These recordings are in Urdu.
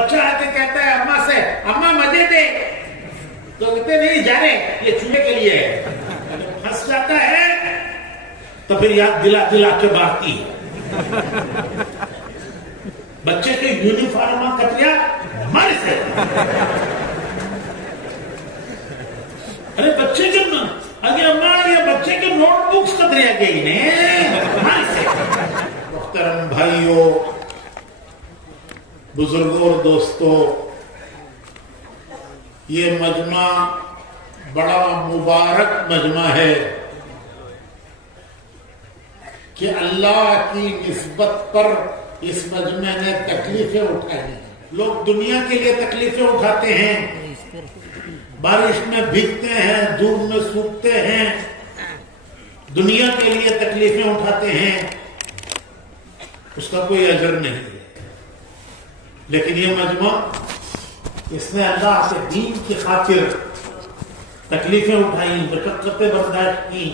بچہ آتے کہتا ہے اماں سے اماں مزے دے، تو کہتے نہیں جانے یہ چوہے کے لیے ہے. پھنس جاتا ہے تو پھر یاد دلا دلا کے باقی بچے کے یونیفارم کٹیا مر سے. ارے بچے کے اگر اماں یہ بچے کے نوٹ بکس کتریا گئی نے مر سے. محترم بھائیوں، بزرگوں اور دوستوں، یہ مجمع بڑا مبارک مجمع ہے کہ اللہ کی نسبت پر اس مجمع نے تکلیفیں اٹھائی ہیں. لوگ دنیا کے لیے تکلیفیں اٹھاتے ہیں، بارش میں بھیگتے ہیں، دھوپ میں سوکھتے ہیں، دنیا کے لیے تکلیفیں اٹھاتے ہیں، اس کا کوئی اجر نہیں ہے. لیکن یہ مجمع اس نے اللہ سے دین کی خاطر تکلیفیں اٹھائی، مشقتیں برداشت کی،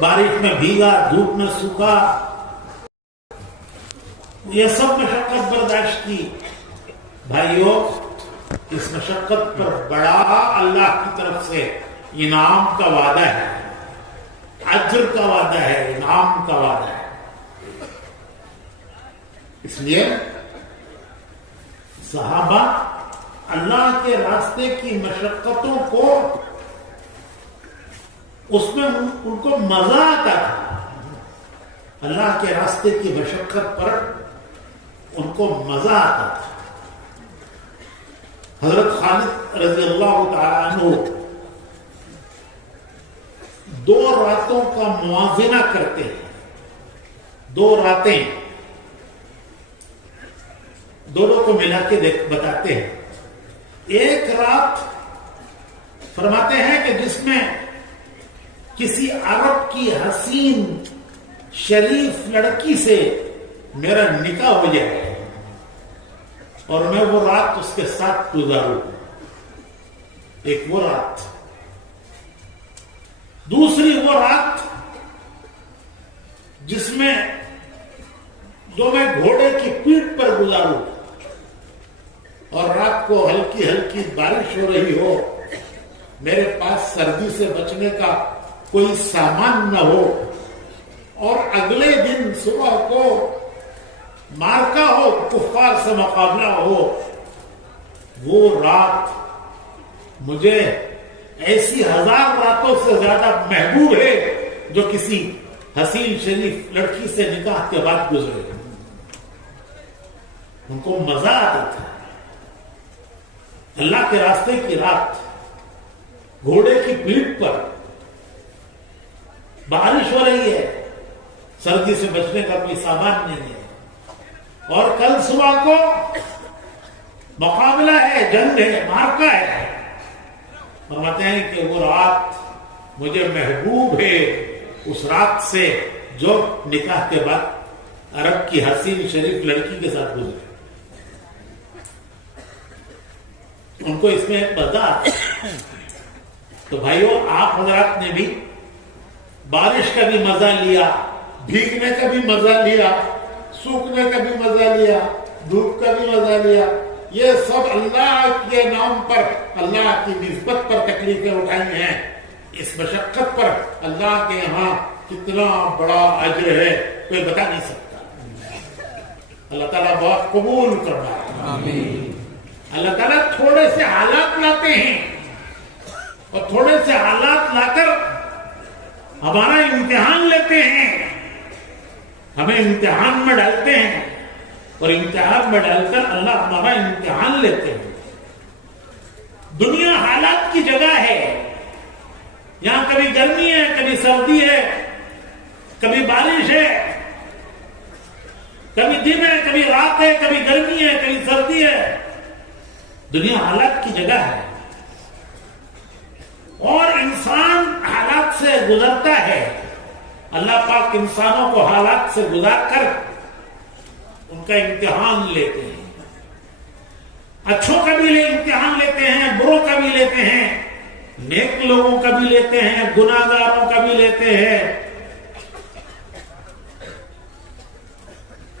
بارش میں بھیگا، دھوپ میں سوکھا، یہ سب مشقت برداشت کی. بھائیوں، اس مشقت پر بڑا اللہ کی طرف سے انعام کا وعدہ ہے، اجر کا وعدہ ہے، انعام کا وعدہ ہے. اس لیے صحابہ اللہ کے راستے کی مشقتوں کو اس میں ان کو مزہ آتا تھا. اللہ کے راستے کی مشقت پر ان کو مزہ آتا تھا. حضرت خالد رضی اللہ تعالیٰ عنہ 2 راتوں کا موازنہ کرتے ہیں. 2 راتیں دونوں کو ملا کے بتاتے ہیں. ایک رات فرماتے ہیں کہ جس میں کسی عرب کی حسین شریف لڑکی سے میرا نکاح ہو جائے اور میں وہ رات اس کے ساتھ گزاروں. ایک وہ رات. دوسری وہ رات جس میں میں گھوڑے کی پیٹھ پر گزاروں اور رات کو ہلکی ہلکی بارش ہو رہی ہو، میرے پاس سردی سے بچنے کا کوئی سامان نہ ہو، اور اگلے دن صبح کو مارکا ہو، کفار سے مقابلہ ہو. وہ رات مجھے ایسی 1000 راتوں سے زیادہ محبوب ہے جو کسی حسین شریف لڑکی سے نکاح کے بعد گزرے. ان کو مزہ آتا تھا. اللہ کے راستے کی رات، گھوڑے کی پیٹھ پر، بارش ہو رہی ہے، سردی سے بچنے کا کوئی سامان نہیں ہے، اور کل صبح کو مقابلہ ہے، جنگ ہے، مارکا ہے. فرماتے ہیں کہ وہ رات مجھے محبوب ہے اس رات سے جو نکاح کے بعد عرب کی حسین شریف لڑکی کے ساتھ گزرے. ان کو اس میں مزہ آتا. تو بھائیوں، آپ حضرات نے بھی بارش کا بھی مزہ لیا، بھیگنے کا بھی مزہ لیا، سوکھنے کا بھی مزہ لیا، دھوپ کا بھی مزہ لیا. یہ سب اللہ کے نام پر، اللہ کی نسبت پر تکلیفیں اٹھائی ہیں. اس مشقت پر اللہ کے یہاں کتنا بڑا اجر ہے کوئی بتا نہیں سکتا. اللہ تعالیٰ بہت قبول کرنا ہے. آمین. اللہ تعالیٰ تھوڑے سے حالات لاتے ہیں اور تھوڑے سے حالات لا کر ہمارا امتحان لیتے ہیں، ہمیں امتحان میں ڈالتے ہیں، اور امتحان میں ڈال کر اللہ ہمارا امتحان لیتے ہیں. دنیا حالات کی جگہ ہے. یہاں کبھی گرمی ہے، کبھی سردی ہے، کبھی بارش ہے، کبھی دن ہے، کبھی رات ہے، کبھی گرمی ہے، کبھی سردی ہے. دنیا حالات کی جگہ ہے اور انسان حالات سے گزرتا ہے. اللہ پاک انسانوں کو حالات سے گزار کر ان کا امتحان لیتے ہیں. اچھوں کا بھی امتحان لیتے ہیں، بروں کا بھی لیتے ہیں، نیک لوگوں کا بھی لیتے ہیں، گناہگاروں کا بھی لیتے ہیں.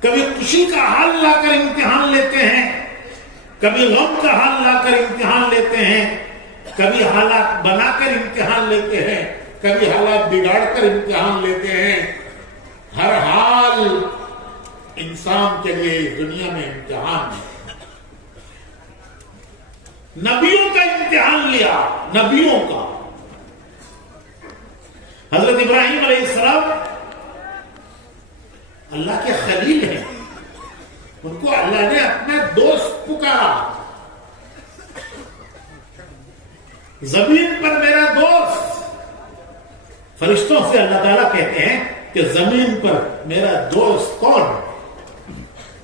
کبھی خوشی کا حال لا کر امتحان لیتے ہیں، کبھی غم کا حال لا کر امتحان لیتے ہیں، کبھی حالات بنا کر امتحان لیتے ہیں، کبھی حالات بگاڑ کر امتحان لیتے ہیں۔ ہر حال انسان کے لیے اس دنیا میں امتحان ہے۔ نبیوں کا امتحان لیا، نبیوں کا۔ حضرت ابراہیم علیہ السلام اللہ کے خلیل ہیں، ان کو اللہ نے اپنا دوست پکارا، زمین پر میرا دوست۔ فرشتوں سے اللہ تعالیٰ کہتے ہیں کہ زمین پر میرا دوست کون؟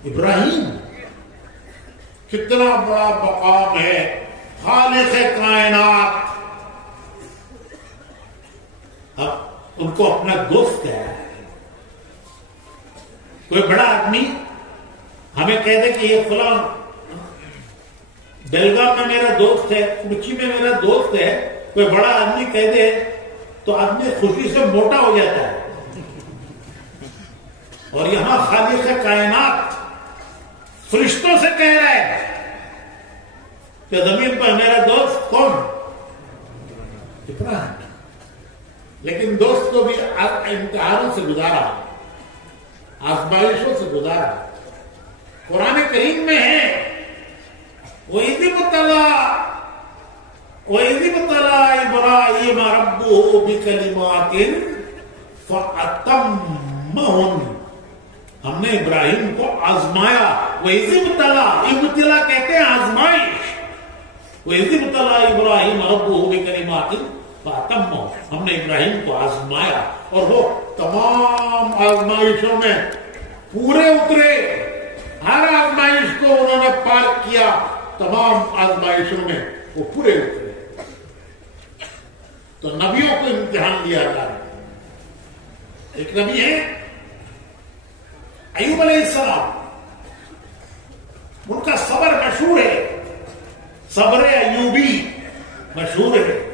ابراہیم۔ کتنا بڑا مقام ہے، خالق کائنات اب ان کو اپنا دوست کہہ رہا ہے۔ کوئی بڑا آدمی ہمیں کہہ دے کہ یہ فلاں بیلگام میں میرا دوست ہے، کچی میں میرا دوست ہے، کوئی بڑا آدمی کہہ دے تو آدمی خوشی سے موٹا ہو جاتا ہے۔ اور یہاں خالق کائنات فرشتوں سے کہہ رہا ہے کہ زمین پر میرا دوست کون؟ ابراہیم۔ لیکن دوست کو بھی امتحانوں سے گزارا، آزمائشوں سے گزارا۔ قرآن کریم میں ہے وَإِذِ ابْتَلَىٰ إِبْرَاهِيمَ رَبُّهُ بِكَلِمَاتٍ فَأَتَمَّهُنَّ۔ ہم نے ابراہیم کو آزمایا۔ وَإِذِ ابْتَلَىٰ، ابتلا کہتے ہیں آزمائش۔ وَإِذِ ابْتَلَىٰ إِبْرَاهِيمَ رَبُّهُ بِكَلِمَاتٍ فَأَتَمَّهُنَّ۔ ہم نے ابراہیم کو آزمایا اور وہ تمام آزمائشوں میں پورے اترے، ہر آزمائش کو انہوں نے پار کیا، تمام آزمائشوں میں وہ پورے اترے۔ تو نبیوں کو امتحان لیا جا رہا ہے۔ ایک نبی ہے ایوب علیہ السلام، ان کا صبر مشہور ہے، صبر ایوبی مشہور ہے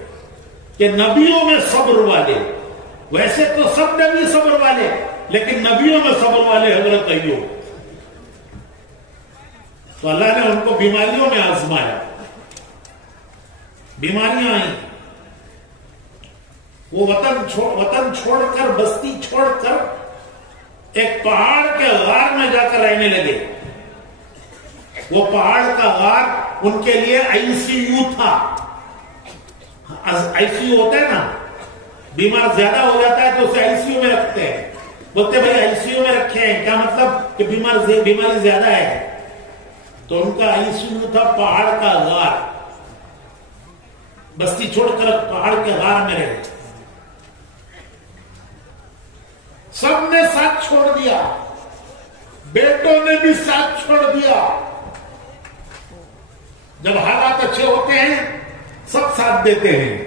کہ نبیوں میں صبر والے، ویسے تو سب نبی صبر والے، لیکن نبیوں میں صبر والے حضرت ایوب۔ تو اللہ نے ان کو بیماریوں میں آزمایا، بیماریاں آئیں، وہ وطن چھوڑ کر، بستی چھوڑ کر ایک پہاڑ کے غار میں جا کر رہنے لگے۔ وہ پہاڑ کا غار ان کے لیے ICU تھا۔ ICU ہوتا ہے نا، بیمار زیادہ ہو جاتا ہے تو اسے ICU میں رکھتے ہیں، بولتے بھائی ICU میں رکھے ہیں، کیا مطلب کہ بیماری زیادہ ہے۔ تو ان کا ICU تھا پہاڑ کا غار، بستی چھوڑ کر پہاڑ کے غار میں رہے۔ سب نے ساتھ چھوڑ دیا، بیٹوں نے بھی ساتھ چھوڑ دیا۔ جب حالات اچھے ہوتے ہیں سب ساتھ دیتے ہیں،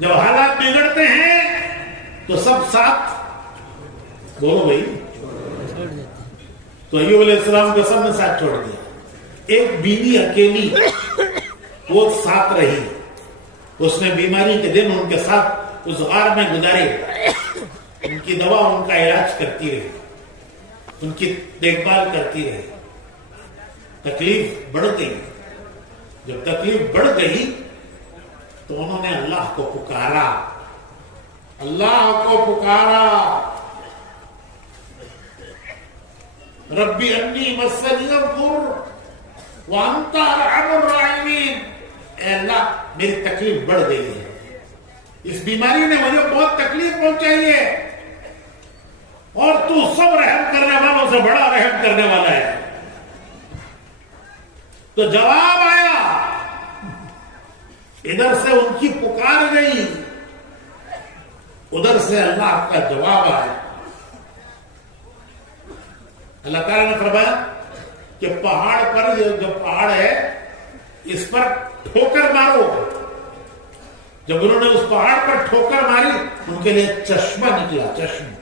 جب حالات بگڑتے ہیں تو سب ساتھ، بولو بھائی، تو ایوب علیہ السلام کو سب نے ساتھ چھوڑ دیا۔ ایک بیوی اکیلی وہ ساتھ رہی، اس نے بیماری کے دن ان کے ساتھ اس غار میں گزارے، ان کی دوا، ان کا علاج کرتی رہی، ان کی دیکھ بھال کرتی رہی۔ تکلیف بڑھ گئی، جب تکلیف بڑھ گئی تو انہوں نے اللہ کو پکارا، اللہ کو پکارا، ربی انی مسنی الضر وانت ارحم الراحمین۔ اے اللہ میری تکلیف بڑھ گئی ہے، اس بیماری نے مجھے بہت تکلیف پہنچائی ہے، اور تو سب رحم کرنے والوں سے بڑا رحم کرنے والا ہے۔ تو جواب آیا، ادھر سے ان کی پکار گئی، ادھر سے اللہ کا جواب آیا۔ اللہ تعالیٰ نے فرمایا کہ پہاڑ پر، یہ جو پہاڑ ہے اس پر ٹھوکر مارو۔ جب انہوں نے اس پہاڑ پر ٹھوکر ماری ان کے لیے چشمہ نکلا، چشمہ۔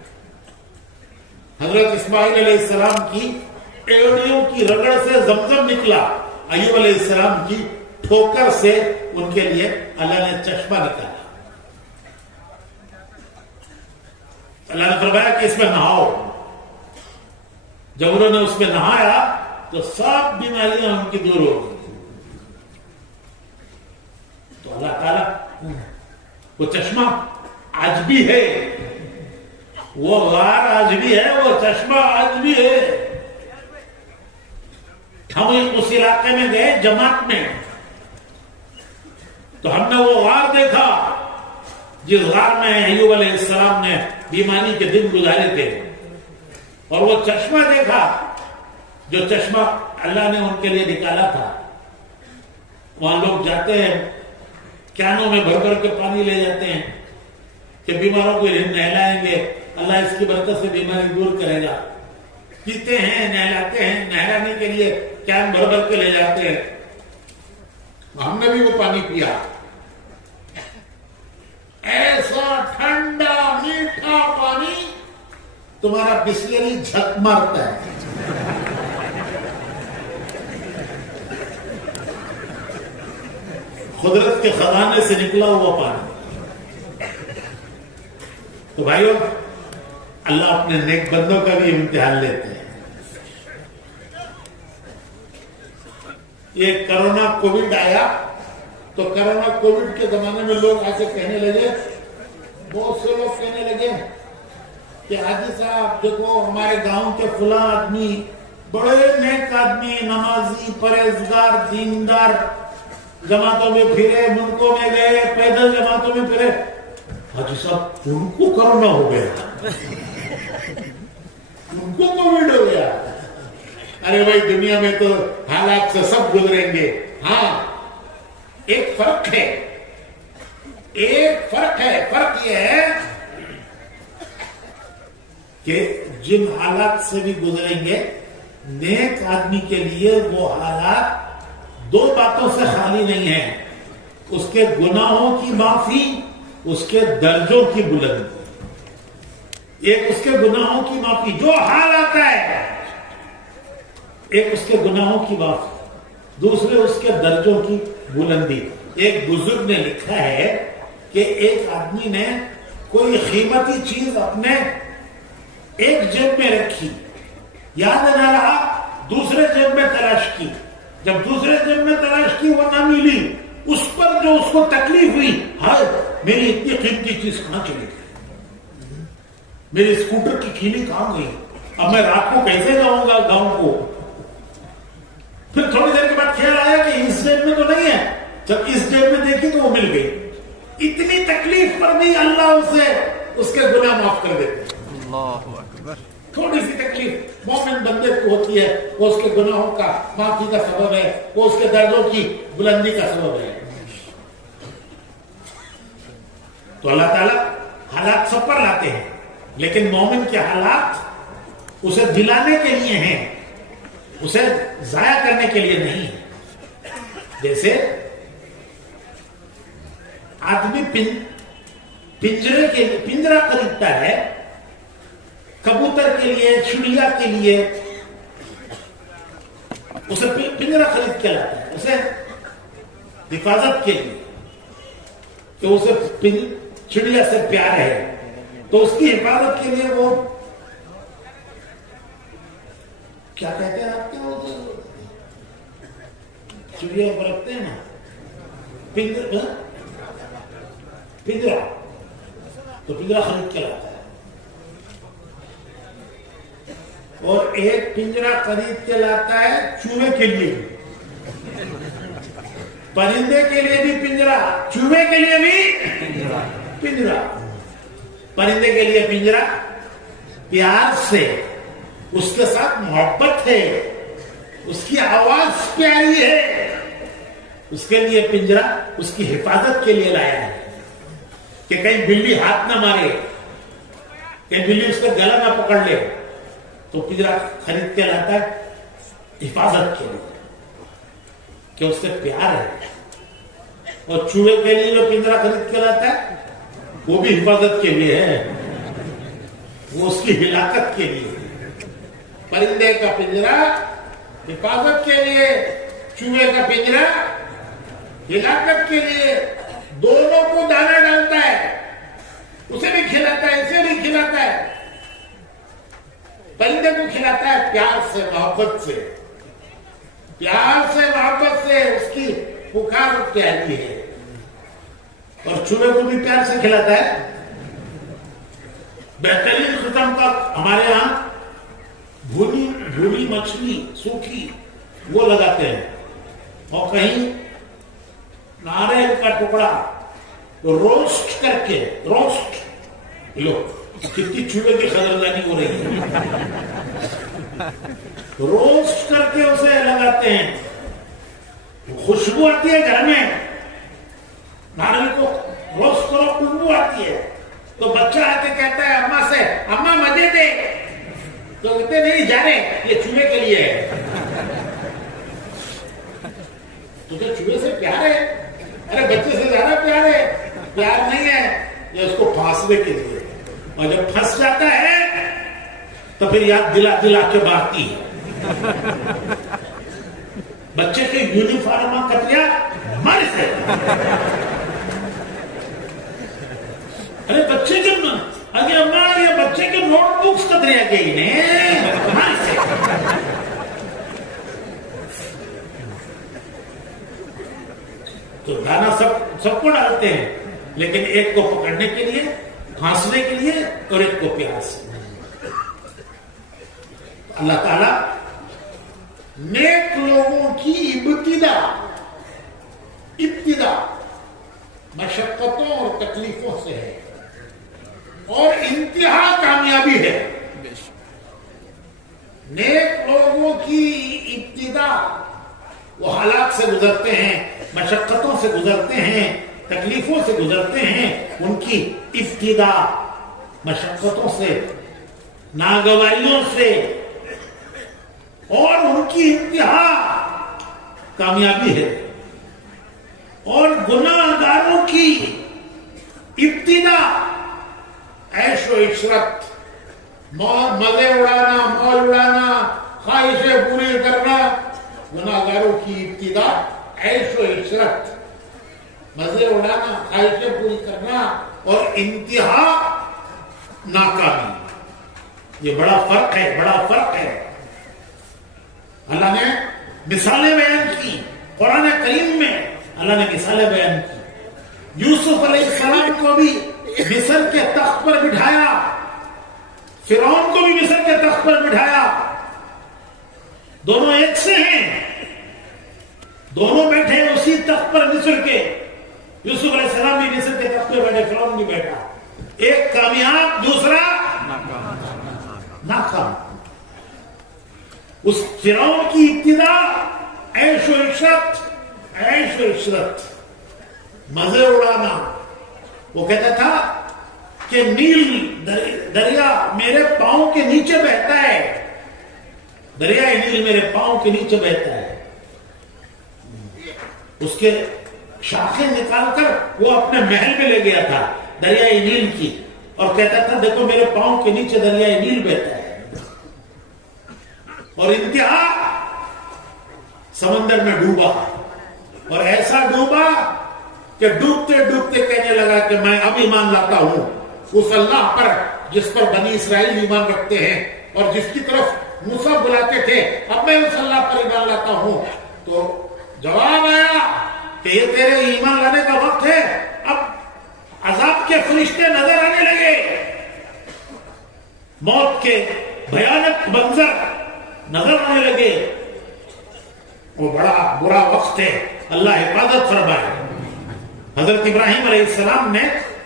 حضرت اسماعیل علیہ السلام کی ایڑیوں کی رگڑ سے زمزم نکلا، ایوب علیہ السلام کی ٹھوکر سے ان کے لیے اللہ نے چشمہ نکالا۔ اللہ نے فرمایا کہ اس میں نہاؤ۔ جب انہوں نے اس میں نہایا تو سب بیماریاں ان کی دور ہو گئی۔ وہ چشمہ آج بھی ہے، وہ غار آج بھی ہے، وہ چشمہ آج بھی ہے. ہم اس علاقے میں گئے جماعت میں، تو ہم نے وہ غار دیکھا جس غار میں ایوب علیہ السلام نے بیماری کے دن گزارے تھے، اور وہ چشمہ دیکھا جو چشمہ اللہ نے ان کے لیے نکالا تھا. وہاں لوگ جاتے ہیں، کینوں میں بھر بھر کے پانی لے جاتے ہیں کہ بیماروں کو نہلائیں گے، اللہ اس کی برکت سے بیماری دور کرے گا. پیتے ہیں، نہلاتے ہیں، نہلانے کے لیے کین بھر بھر کے لے جاتے ہیں. ہم نے بھی وہ پانی پیا، ایسا ٹھنڈا میٹھا پانی تمہارا بسلری جھک مارتا ہے. قدرت کے خزانے سے نکلا ہوا پانی. تو بھائیو، اللہ اپنے نیک بندوں کا بھی امتحان لیتے ہیں. یہ کرونا کووڈ آیا تو کرونا کووڈ کے زمانے میں لوگ ایسے کہنے لگے، بہت سے لوگ کہنے لگے کہ حاجی صاحب دیکھو ہمارے گاؤں کے فلاں آدمی بڑے نیک آدمی، نمازی، پرہیزگار، دیندار، جماعتوں میں پھرے، ملکوں میں گئے، پیدل جماعتوں میں پھرے، حاجی صاحب ان کو کرونا ہو گیا، ان کو کووڈ ہو گیا. ارے بھائی، دنیا میں تو حالات سے سب گزریں گے. ہاں، ایک فرق ہے، فرق یہ ہے کہ جن حالات سے بھی گزریں گے، نیک آدمی کے لیے وہ حالات دو باتوں سے خالی نہیں ہیں: اس کے گناہوں کی معافی، اس کے درجوں کی بلندی. ایک اس کے گناہوں کی معافی، جو حال آتا ہے، ایک اس کے گناہوں کی معافی، دوسرے اس کے درجوں کی بلندی. ایک بزرگ نے لکھا ہے کہ ایک آدمی نے کوئی قیمتی چیز اپنے ایک جیب میں رکھی، یاد نہ رہا، دوسرے جیب میں تلاش کی. جب دوسرے جیب میں تلاش کی وہ نہ ملی، اس پر جو اس کو تکلیف ہوئی، ہائے میری اتنی قیمتی چیز کہاں چلی گئی، میری اسکوٹر کی کیلی کہاں گئی، اب میں رات کو کیسے جاؤں گا گاؤں کو. پھر تھوڑی دیر کے بعد خیال آیا کہ اس جیب میں تو نہیں ہے، جب اس جیب میں دیکھی تو وہ مل گئی. اتنی تکلیف پر بھی اللہ اسے اس کے گناہ معاف کر دیتے. اللہ اکبر. تھوڑی سی تکلیف مومن بندے کو ہوتی ہے، وہ اس کے گناہوں کا معافی کا سبب ہے، وہ اس کے دردوں کی بلندی کا سبب ہے. تو اللہ تعالیٰ حالات سب پر لاتے ہیں، لیکن مومن کے حالات اسے دلانے کے لیے ہیں، اسے ضائع کرنے کے لیے نہیں. جیسے آدمی پنجرا خریدتا ہے کبوتر کے لیے، چڑیا کے لیے، اسے پنجرا خرید کے لاتا ہے، اسے حفاظت کے لیے، کہ اسے چڑیا سے پیار ہے، تو اس کی حفاظت کے لیے وہ کیا کہتے ہیں آپ کے، وہ چڑیا کو رکھتے ہیں نا، پنجرا، تو پنجرا خرید کے لاتا ہے. اور ایک پنجرا خرید کے لاتا ہے چوہے کے لیے بھی، پرندے کے لیے بھی پنجرا، چوہے کے لیے بھی پنجرا. پرندے کے لیے پنجرا پیار سے، اس کے ساتھ محبت ہے، اس کی آواز پیاری ہے، اس کے لیے پنجرا اس کی حفاظت کے لیے لایا ہے کہ کہیں بلی ہاتھ نہ مارے، کہیں بلی اس کا گلا نہ پکڑ لے. تو پنجرا خرید کے لاتا ہے حفاظت کے لیے کہ اس سے پیار ہے. اور چوہے کے لیے جو پنجرا خرید کے لاتا ہے وہ بھی حفاظت کے لیے ہے، وہ اس کی ہلاکت کے لیے. پرندے کا پنجرا حفاظت کے لیے، چوہے کا پنجرا ہلاکت کے لیے. دونوں کو دانا ڈالتا ہے، اسے بھی کھلاتا ہے، اسے بھی کھلاتا ہے. پرندے کو کھلاتا ہے پیار سے، محبت سے، پیار سے، محبت سے. اس کی پکار پیاری ہے. اور چوہے کو بھی پیار سے کھلاتا ہے. بہترین قسم کا ہمارے یہاں بھولی مچھلی سوکھی وہ لگاتے ہیں, اور کہیں ناریل کا ٹکڑا روسٹ کر کے, روسٹ لو کتنی چوہے کی خطردانی ہو رہی ہے, روسٹ کر کے اسے لگاتے ہیں, خوشبو آتی ہے گھر میں. ناریل کو روسٹ کرو خوشبو آتی ہے, تو بچہ آ کے کہتا ہے اماں سے, اماں مزے دے, تو کہتے نہیں جانے یہ چوہے کے لیے ہے. تجھے چوہے سے پیار ہے؟ ارے بچے سے زیادہ پیار ہے. پیار نہیں ہے, یہ اس کو پھانسنے کے لیے, اور جب پھنس جاتا ہے تو پھر یاد دلا دلا کے بانٹتی ہے. بچے کے یونیفارم کتریا مر سے, ارے بچے کے اگر اماں یہ بچے کے نوٹ بکس کتریا گئی نے مر سے. تو دانا سب کو ڈالتے ہیں, لیکن ایک کو پکڑنے کے لیے, پھانسنے کے لیے, اور ایک کو پیار سے. اللہ تعالی نیک لوگوں کی ابتدا مشقتوں اور تکلیفوں سے ہے, اور انتہا کامیابی ہے. نیک لوگوں کی ابتدا وہ حالات سے گزرتے ہیں, مشقتوں سے گزرتے ہیں, تکلیفوں سے گزرتے ہیں. ان کی ابتدا مشقتوں سے, ناگواریوں سے, اور ان کی انتہا کامیابی ہے. اور گناہ گاروں کی ابتدا عیش و عشرت, مزے اڑانا, مول اڑانا, خواہشیں پوری کرنا. گناہ گاروں کی ابتدا عیش و عشرت, مزے اڑانا, خواہشیں پوری کرنا, اور انتہا ناکامی. یہ بڑا فرق ہے, بڑا فرق ہے. اللہ نے مثالیں بیان کی, قرآن کریم میں اللہ نے مثالیں بیان کی. یوسف علیہ السلام کو بھی مصر کے تخت پر بٹھایا, فرعون کو بھی مصر کے تخت پر بٹھایا. دونوں ایک سے ہیں, دونوں بیٹھے اسی تخت پر مصر کے. یوسف علیہ السلام بھی مصر کے تخت پر بیٹھے, فرعون بھی بیٹھا. ایک کامیاب, دوسرا ناکام. اس فرعون کی ابتدا عیش و عشرت, عیش و عشرت, مزے اڑانا. وہ کہتا تھا کہ نیل دریا میرے پاؤں کے نیچے بہتا ہے, دریا نیل میرے پاؤں کے نیچے بہتا ہے. اس کے شاخیں نکال کر وہ اپنے محل میں لے گیا تھا دریائے نیل کی, اور کہتا تھا دیکھو میرے پاؤں کے نیچے دریائے نیل بہتا ہے. اور انتہا سمندر میں ڈوبا, اور ایسا ڈوبا کہ ڈوبتے ڈوبتے کہنے لگا کہ میں اب ایمان لاتا ہوں اس اللہ پر جس پر بنی اسرائیل ایمان رکھتے ہیں, اور جس کی طرف موسیٰ بلاتے تھے, اب میں اس اللہ پر ایمان لاتا ہوں. تو جواب آیا کہ یہ تیرے ایمان لانے کا وقت ہے, اب عذاب کے فرشتے نظر آنے لگے, موت کے بھیانک منظر نظر آنے لگے. وہ بڑا برا وقت ہے, اللہ حفاظت فرمائے. حضرت ابراہیم علیہ السلام نے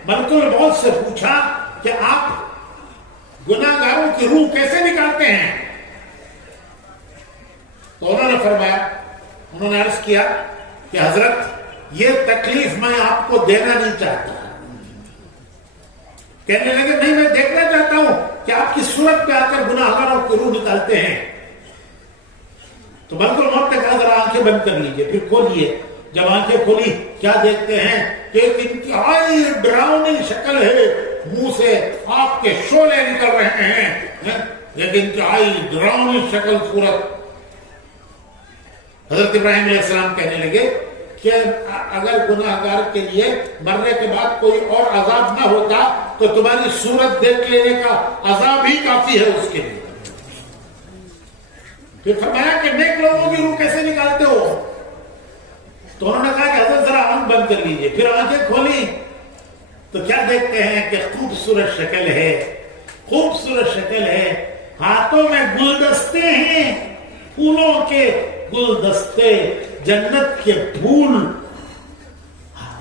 ملک الموت سے پوچھا کہ آپ گناہ گاروں کی روح کیسے نکالتے ہیں؟ تو انہوں نے فرمایا, انہوں نے عرض کیا کہ حضرت یہ تکلیف میں آپ کو دینا نہیں چاہتا. کہنے لگے نہیں, میں دیکھنا چاہتا ہوں کہ آپ کی صورت پہ آ کر گناہ گاروں کی روح نکالتے ہیں. تو ملک الموت نے کہا ذرا آنکھیں بند کر لیجئے. پھر کھولیے. جب آنکھیں کھولی کیا دیکھتے ہیں کہ ایک انتہائی ڈراؤنی شکل ہے, منہ سے آگ کے شعلے نکل رہے ہیں, ایک انتہائی ڈراؤنی شکل صورت. حضرت ابراہیم علیہ السلام کہنے لگے کہ اگر گناہ گار کے لیے مرنے کے بعد کوئی اور عذاب نہ ہوتا تو تمہاری صورت دیکھ لینے کا عذاب ہی کافی ہے اس کے لیے. پھر فرمایا کہ نیک لوگوں کی روح کیسے نکالتے ہو؟ تو انہوں نے کہا کہ حضرت ذرا آنکھ بند کر لیجئے. پھر آنکھیں کھولی تو کیا دیکھتے ہیں کہ خوبصورت شکل ہے، خوبصورت شکل ہے، ہاتھوں میں گلدستے ہیں، پھولوں کے گلدستے، جنت کے پھول،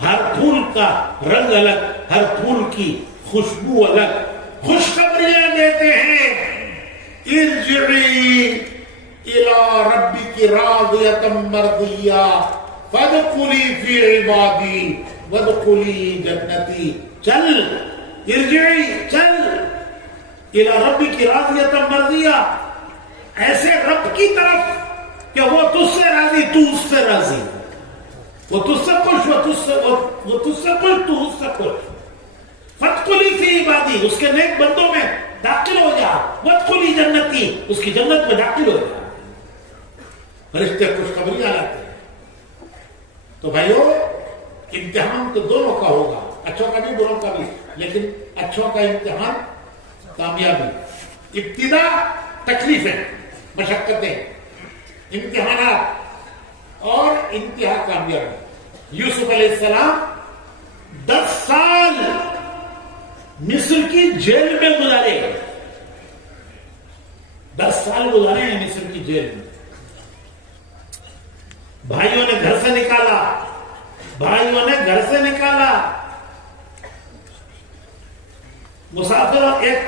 ہر پھول کا رنگ الگ، ہر پھول کی خوشبو الگ، خوشخبریاں دیتے ہیں۔ ارجعی الی ربک راضیۃ مرضیہ فادخلی فی عبادی وادخلی جنتی۔ چل ارجعی، چل الی ربک راضیۃ مرضیہ، ایسے رب کی طرف کہ وہ تجھ سے راضی، تو اس سے راضی، وہ تجھ سے خوش، وہ تجھ سے خوش، تو اس سے خوش۔ فادخلی فی عبادی، اس کے نیک بندوں میں داخل ہو جا، وادخلی جنتی، اس کی جنت میں داخل ہو جا۔ فرشتے خوشخبریاں لاتے ہیں۔ تو بھائیو، امتحان تو دونوں کا ہوگا، اچھوں کا بھی بروں کا بھی، لیکن اچھوں کا امتحان کامیابی، ابتدا تکلیفیں، مشقتیں، امتحانات اور انتہا کامیابی۔ یوسف علیہ السلام 10 سال مصر کی جیل میں گزارے، 10 سال گزارے ہیں مصر کی جیل میں۔ بھائیوں نے گھر سے نکالا، بھائیوں نے گھر سے نکالا، مسافر ایک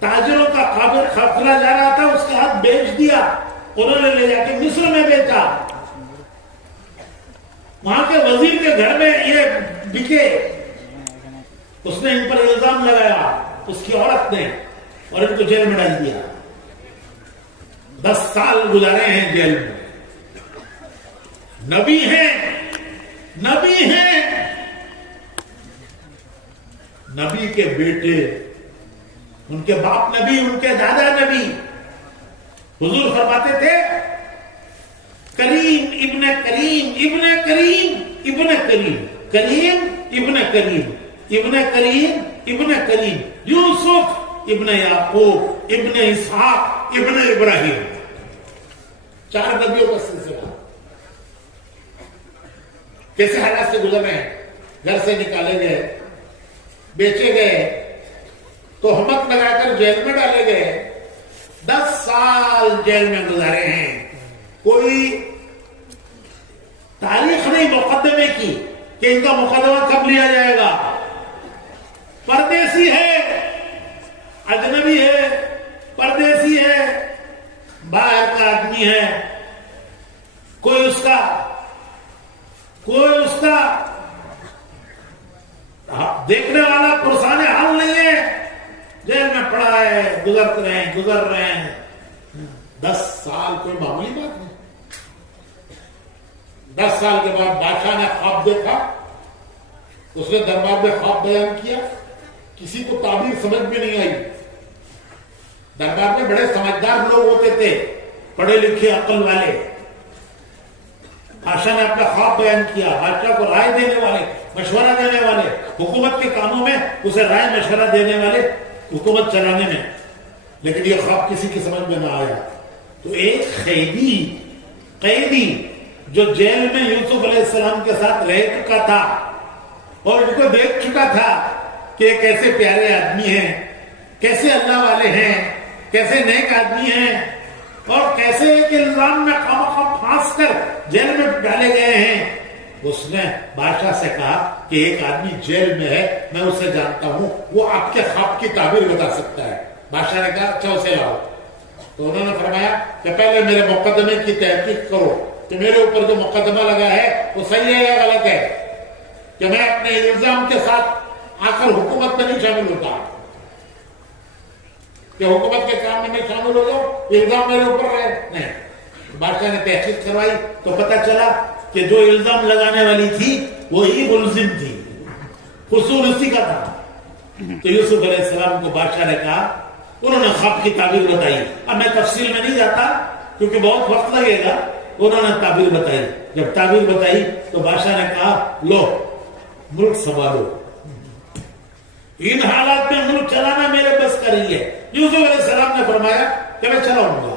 تاجروں کا قافلہ جا رہا تھا، اس کے ہاتھ بیچ دیا، انہوں نے لے جا کے مصر میں بیچا۔ وہاں کے وزیر کے گھر میں یہ بکے، اس نے ان پر الزام لگایا، اس کی عورت نے، اور ان کو جیل میں ڈال دیا۔ 10 سال گزارے ہیں جیل میں۔ نبی ہیں، نبی ہیں، نبی کے بیٹے، ان کے باپ نبی، ان کے دادا نبی۔ حضور فرماتے تھے کریم ابن کریم، ابن کریم ابن کریم، کریم ابن کریم، ابن کریم ابن کریم، یوسف ابن یعقوب ابن اسحاق ابن ابراہیم۔ 4 نبیوں کا سلسلہ۔ کیسے حالات سے گزر رہے ہیں؟ گھر سے نکالے گئے، بیچے گئے، تہمت لگا کر جیل میں ڈالے گئے، 10 سال جیل میں گزارے ہیں۔ کوئی تاریخ نہیں مقدمے کی کہ ان کا مقدمہ کب لیا جائے گا۔ پردیسی ہے، اجنبی ہے، پردیسی ہے، باہر کا آدمی ہے، کوئی اس کا دیکھنے والا پرسان حال نہیں ہے، جیل میں پڑا ہے، گزر رہے ہیں۔ 10 سال کوئی معمولی بات نہیں۔ 10 سال کے بعد بادشاہ نے خواب دیکھا، اس نے دربار میں خواب بیان کیا، کسی کو تعبیر سمجھ میں نہیں آئی۔ دربار میں بڑے سمجھدار لوگ ہوتے تھے، پڑھے لکھے عقل والے۔ بادشاہ نے اپنا خواب بیان کیا، بادشاہ کو رائے دینے والے، مشورہ دینے والے، حکومت کے کاموں میں اسے رائے مشورہ دینے والے، حکومت چلانے میں، لیکن یہ خواب کسی کی سمجھ میں نہ آیا۔ تو ایک قیدی جو جیل میں یوسف علیہ السلام کے ساتھ رہ چکا تھا اور ان کو دیکھ چکا تھا کہ یہ کیسے پیارے آدمی ہیں، کیسے اللہ والے ہیں، کیسے نیک آدمی ہیں، اور کیسے ایک الزام میں خواہ پھانس کر جیل میں ڈالے گئے ہیں، اس نے بادشاہ سے کہا کہ ایک آدمی جیل میں ہے، میں اسے جانتا ہوں، وہ آپ کے خواب کی تعبیر بتا سکتا ہے۔ بادشاہ نے کہا اچھا اسے لاؤ۔ تو انہوں نے فرمایا کہ پہلے میرے مقدمے کی تحقیق کرو کہ میرے اوپر جو مقدمہ لگا ہے وہ صحیح ہے یا غلط ہے، کہ میں اپنے الزام کے ساتھ آ کر حکومت میں نہیں شامل ہوتا، کہ حکومت کے کام میں میں شامل ہو جاؤں، الزام میرے اوپر ہے نہیں۔ بادشاہ نے تحقیق کروائی تو پتا چلا کہ جو الزام لگانے والی تھی وہی ملزم تھی، قصور اسی کا تھا۔ تو یوسف علیہ السلام کو بادشاہ نے کہا، انہوں نے خواب کی تعبیر بتائی۔ اب میں تفصیل میں نہیں جاتا کیونکہ بہت وقت لگے گا۔ انہوں نے تعبیر بتائی، جب تعبیر بتائی تو بادشاہ نے کہا لو ملک سنبھالو، ان حالات میں ملک چلانا میرے بس کا نہیں ہے۔ یوسف علیہ السلام نے فرمایا کہ میں چلاؤں گا۔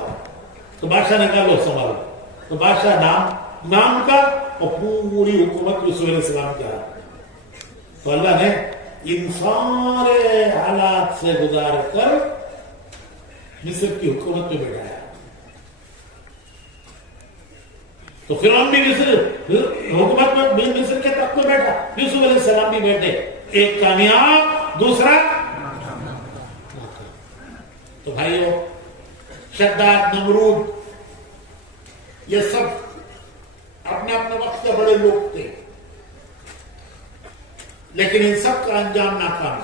تو بادشاہ نے کہا لو سنبھالو۔ تو بادشاہ نام کا اور پوری حکومت یوسف علیہ السلام کے ہاتھ میں۔ تو اللہ نے ان سارے حالات سے گزار کر مصر کی حکومت میں بیٹھایا. تو فرعون بھی مصر حکومت میں مصر کے تخت میں بیٹھا, یوسف علیہ السلام بھی بیٹھے, ایک کامیاب دوسرا. تو بھائیو, شداد, نمرود, یہ سب اپنے اپنے وقت کے بڑے لوگ تھے, لیکن ان سب کا انجام ناکام.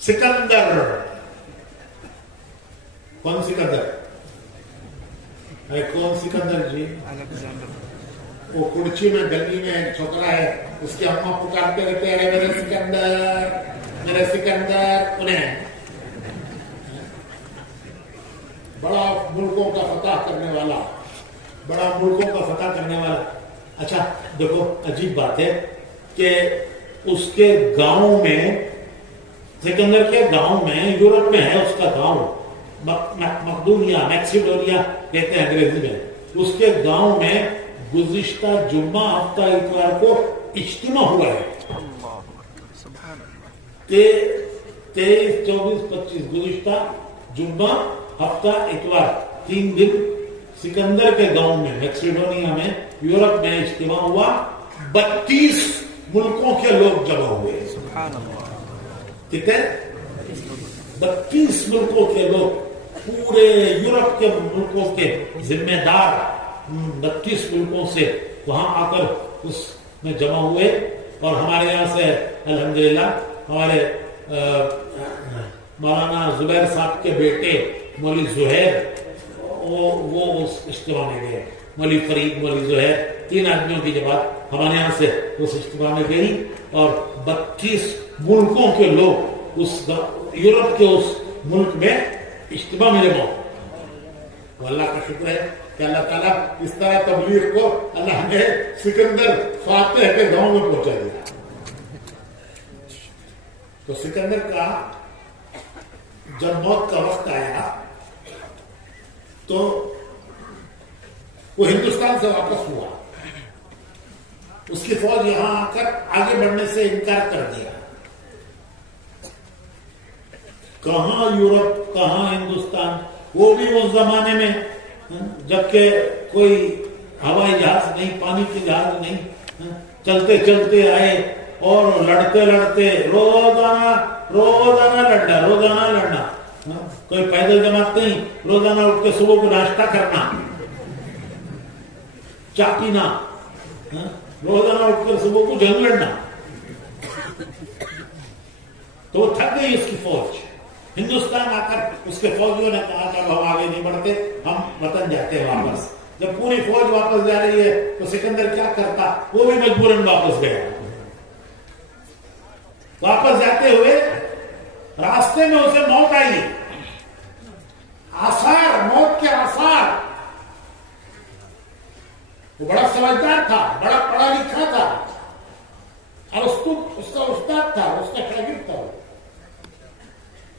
سکندر, کون سکندر؟ کون سکندر جی؟ وہ کڑچی میں گلی میں ایک چھوکرا ہے, اس کی اماں پکارتے رہتے ہیں, میرے سکندر, میرے سکندر. انہیں بڑا ملکوں کا فتح کرنے والا, بڑا ملکوں کا فتح کرنے والا. اچھا دیکھو, عجیب بات ہے کہ اس کے گاؤں میں, سکندر کے گاؤں میں, یورپ میں ہے اس کا گاؤں, مقدونیہ, میکسیڈونیا کہتے ہیں انگریزی میں. اس کے گاؤں میں گزشتہ جمعہ ہفتہ اتوار کو اجتماع ہوا ہے. 23, 24, 25 گزشتہ جمعہ ہفتہ اتوار 3 دن سکندر کے گاؤں میں, میکسیڈونیا میں, یورپ میں اجتماع ہوا. 32 ملکوں کے لوگ جمع ہوئے. کتنے؟ 32 ملکوں کے لوگ, پورے یورپ کے ملکوں کے ذمہ دار 32 ملکوں سے وہاں آ کر اس میں جمع ہوئے. اور ہمارے یہاں سے الحمدللہ ہمارے مولانا زبیر صاحب کے بیٹے مولوی زہیر, وہ اس اجتماع میں گئے. مولوی فرید, مولوی زہیر, 3 آدمیوں کی جماعت ہمارے یہاں سے اس اجتماع میں گئی. اور 32 ملکوں کے لوگ اس یورپ کے اس ملک میں اجتماع میں جمع. اللہ کا شکر ہے کہ اللہ تعالیٰ اس طرح تبلیغ کو اللہ نے سکندر فاتح کے گاؤں میں پہنچا دیا. تو سکندر کا جب موت کا وقت آیا تو وہ ہندوستان سے واپس ہوا. اس کی فوج یہاں آ کر آگے بڑھنے سے انکار کر دیا. کہاں یورپ, کہاں ہندوستان, وہ بھی اس زمانے میں جبکہ کوئی ہوائی جہاز نہیں, پانی کے جہاز نہیں, چلتے چلتے آئے اور لڑتے لڑتے روزانہ لڑنا. کوئی پیدل جماعت نہیں, روزانہ اٹھ کے صبح کو ناشتہ کرنا, چائے پینا, روزانہ اٹھ کر صبح کو جنگ لڑنا. تو وہ تھک گئی اس کی فوج. ہندوستان آ کر اس کے فوجیوں نے کہا کہ ہم آگے نہیں بڑھتے, ہم وطن جاتے ہیں واپس. جب پوری فوج واپس جا رہی ہے تو سکندر کیا کرتا, وہ بھی مجبوراً واپس گیا. واپس جاتے ہوئے راستے میں اسے موت آئی, آثار, موت کے آثار. وہ بڑا سمجھدار تھا, بڑا پڑھا لکھا تھا, ارسطو اس کا استاد تھا, اس کا شاگرد تھا.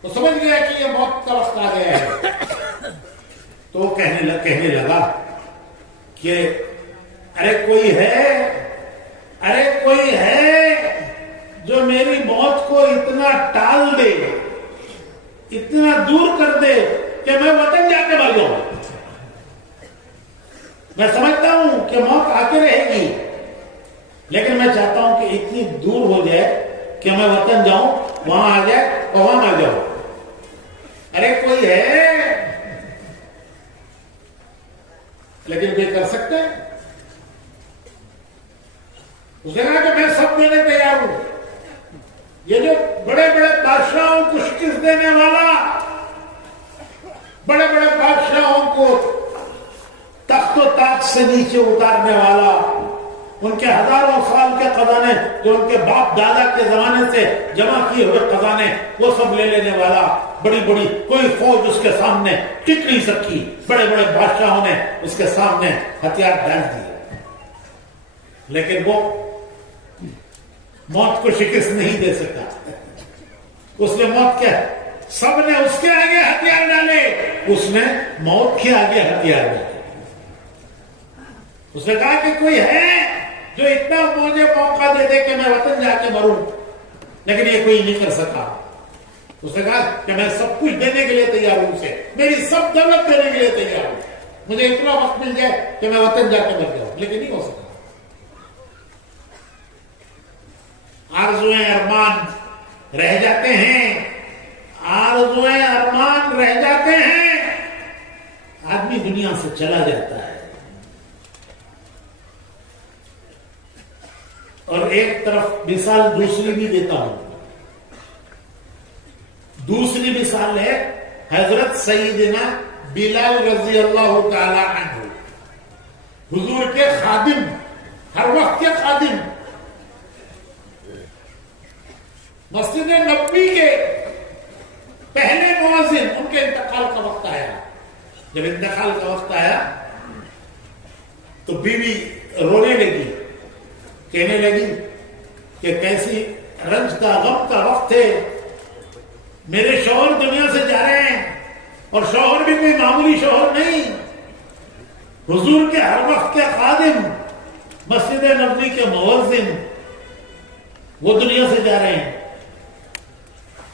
تو سمجھ گیا کہ یہ موت کا وقت آ گیا ہے. تو وہ کہنے لگا کہ ارے کوئی ہے جو میری موت کو اتنا ٹال دے, اتنا دور کر دے کہ میں وطن جانے والا ہوں. میں سمجھتا ہوں کہ موت آ کے رہے گی, لیکن میں چاہتا ہوں کہ اتنی دور ہو جائے کہ میں وطن جاؤں, وہاں آ جائے اور وہاں آ جاؤں. ارے کوئی ہے, لیکن کوئی کر سکتے ہیں؟ اس نے کہا کہ میں سب دینے تیار ہوں. یہ جو بڑے بڑے بادشاہوں کو شکست دینے والا, بڑے بڑے بادشاہوں کو تخت و تاج سے نیچے اتارنے والا, ان کے ہزاروں سال کے خزانے جو ان کے باپ دادا کے زمانے سے جمع کیے ہوئے خزانے, وہ سب لے لینے والا, بڑی بڑی کوئی فوج اس کے سامنے ٹک نہیں سکی. بڑے بڑے بادشاہوں نے اس کے سامنے ہتھیار ڈال دیے, لیکن وہ موت کو شکست نہیں دے سکا. اس نے موت کیا, سب نے اس کے آگے ہتھیار ڈالے, اس نے موت کے آگے ہتھیار ڈالے. اس نے کہا کہ کوئی ہے جو اتنا مجھے موقع دے دے کہ میں وطن جا کے مروں، لیکن یہ کوئی نہیں کر سکا. اس نے کہا کہ میں سب کچھ دینے کے لیے تیار ہوں اسے، میری سب دولت دینے کے لیے تیار ہوں، مجھے اتنا وقت مل جائے کہ میں وطن جا کے مر جاؤں، لیکن نہیں ہو سکا. آرزویں ارمان رہ جاتے ہیں، آرزویں ارمان رہ جاتے ہیں، آدمی دنیا سے چلا جاتا ہے. اور ایک طرف مثال دوسری بھی دیتا ہوں. دوسری مثال ہے حضرت سیدنا بلال رضی اللہ تعالی عنہ، حضور کے خادم، ہر وقت کے خادم. مسجد نبوی کے پہلے مؤذن، ان کے انتقال کا وقت آیا. جب انتقال کا وقت آیا تو بیوی رونے لگی، کہنے لگی کہ کیسی رنج کا غم کا وقت ہے، میرے شوہر دنیا سے جا رہے ہیں، اور شوہر بھی کوئی معمولی شوہر نہیں، حضور کے ہر وقت کے خادم، مسجد نبوی کے مؤذن، وہ دنیا سے جا رہے ہیں.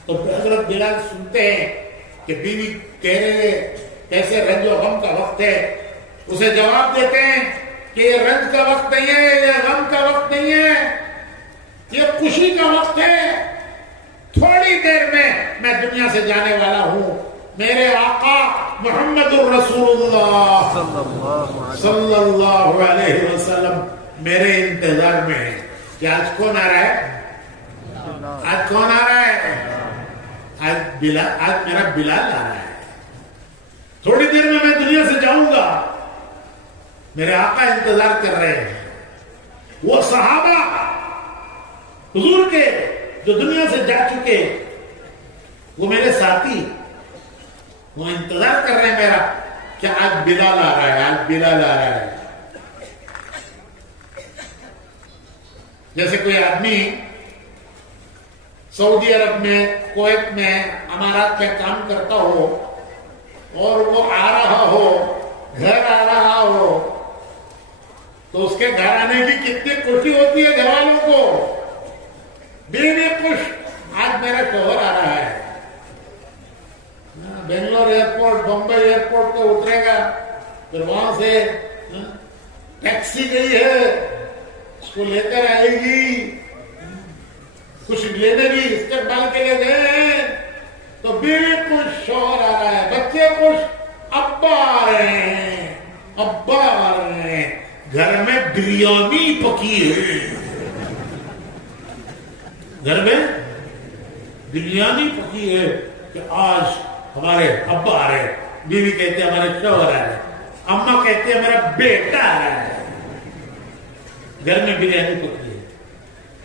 تو حضرت بلال سنتے ہیں کہ بیوی کہہ رہے کیسے رنج و غم کا وقت ہے، اسے جواب دیتے ہیں کہ یہ رنج کا وقت نہیں ہے، یہ غم کا وقت نہیں ہے، یہ خوشی کا وقت ہے. تھوڑی دیر میں دنیا سے جانے والا ہوں، میرے آقا محمد الرسول اللہ صلی اللہ علیہ وسلم میرے انتظار میں ہے. کہ آج کون آ رہا ہے؟ آج کون آ رہا ہے؟ آج میرا بلال آ رہا ہے. تھوڑی دیر میں دنیا سے جاؤں گا، میرے آقا انتظار کر رہے ہیں. وہ صحابہ حضور کے جو دنیا سے جا چکے، وہ میرے ساتھی، وہ انتظار کر رہے ہیں میرا کہ آج بلال آ رہا ہے، آج بلال آ رہا ہے. جیسے کوئی آدمی سعودی عرب میں، کویت میں، امارات میں کام کرتا ہو اور وہ آ رہا ہو، گھر آ رہا ہو، تو اس کے گھر آنے کی کتنی خوشی ہوتی ہے گھر والوں کو. بیوی خوش، آج میرا شوہر آ رہا ہے. بنگلور ایئرپورٹ، بمبئی ایئرپورٹ پہ اترے گا، پھر وہاں سے ٹیکسی گئی ہے، اس کو لے کر آئے گی، کچھ لینے بھی استقبال کے لیے گئے ہیں، تو بیوی خوش، شوہر آ رہا ہے، بچے خوش، ابا آ رہے ہیں، ابا آ رہے ہیں، گھر میں بریانی پکی ہے، گھر میں بریانی پکی ہے کہ آج ہمارے ابا آ رہے ہیں. بیوی کہتے ہیں ہمارے شوہر آ رہے ہیں، اماں کہتے ہیں میرا بیٹا آ رہا ہے، گھر میں بریانی پکی ہے.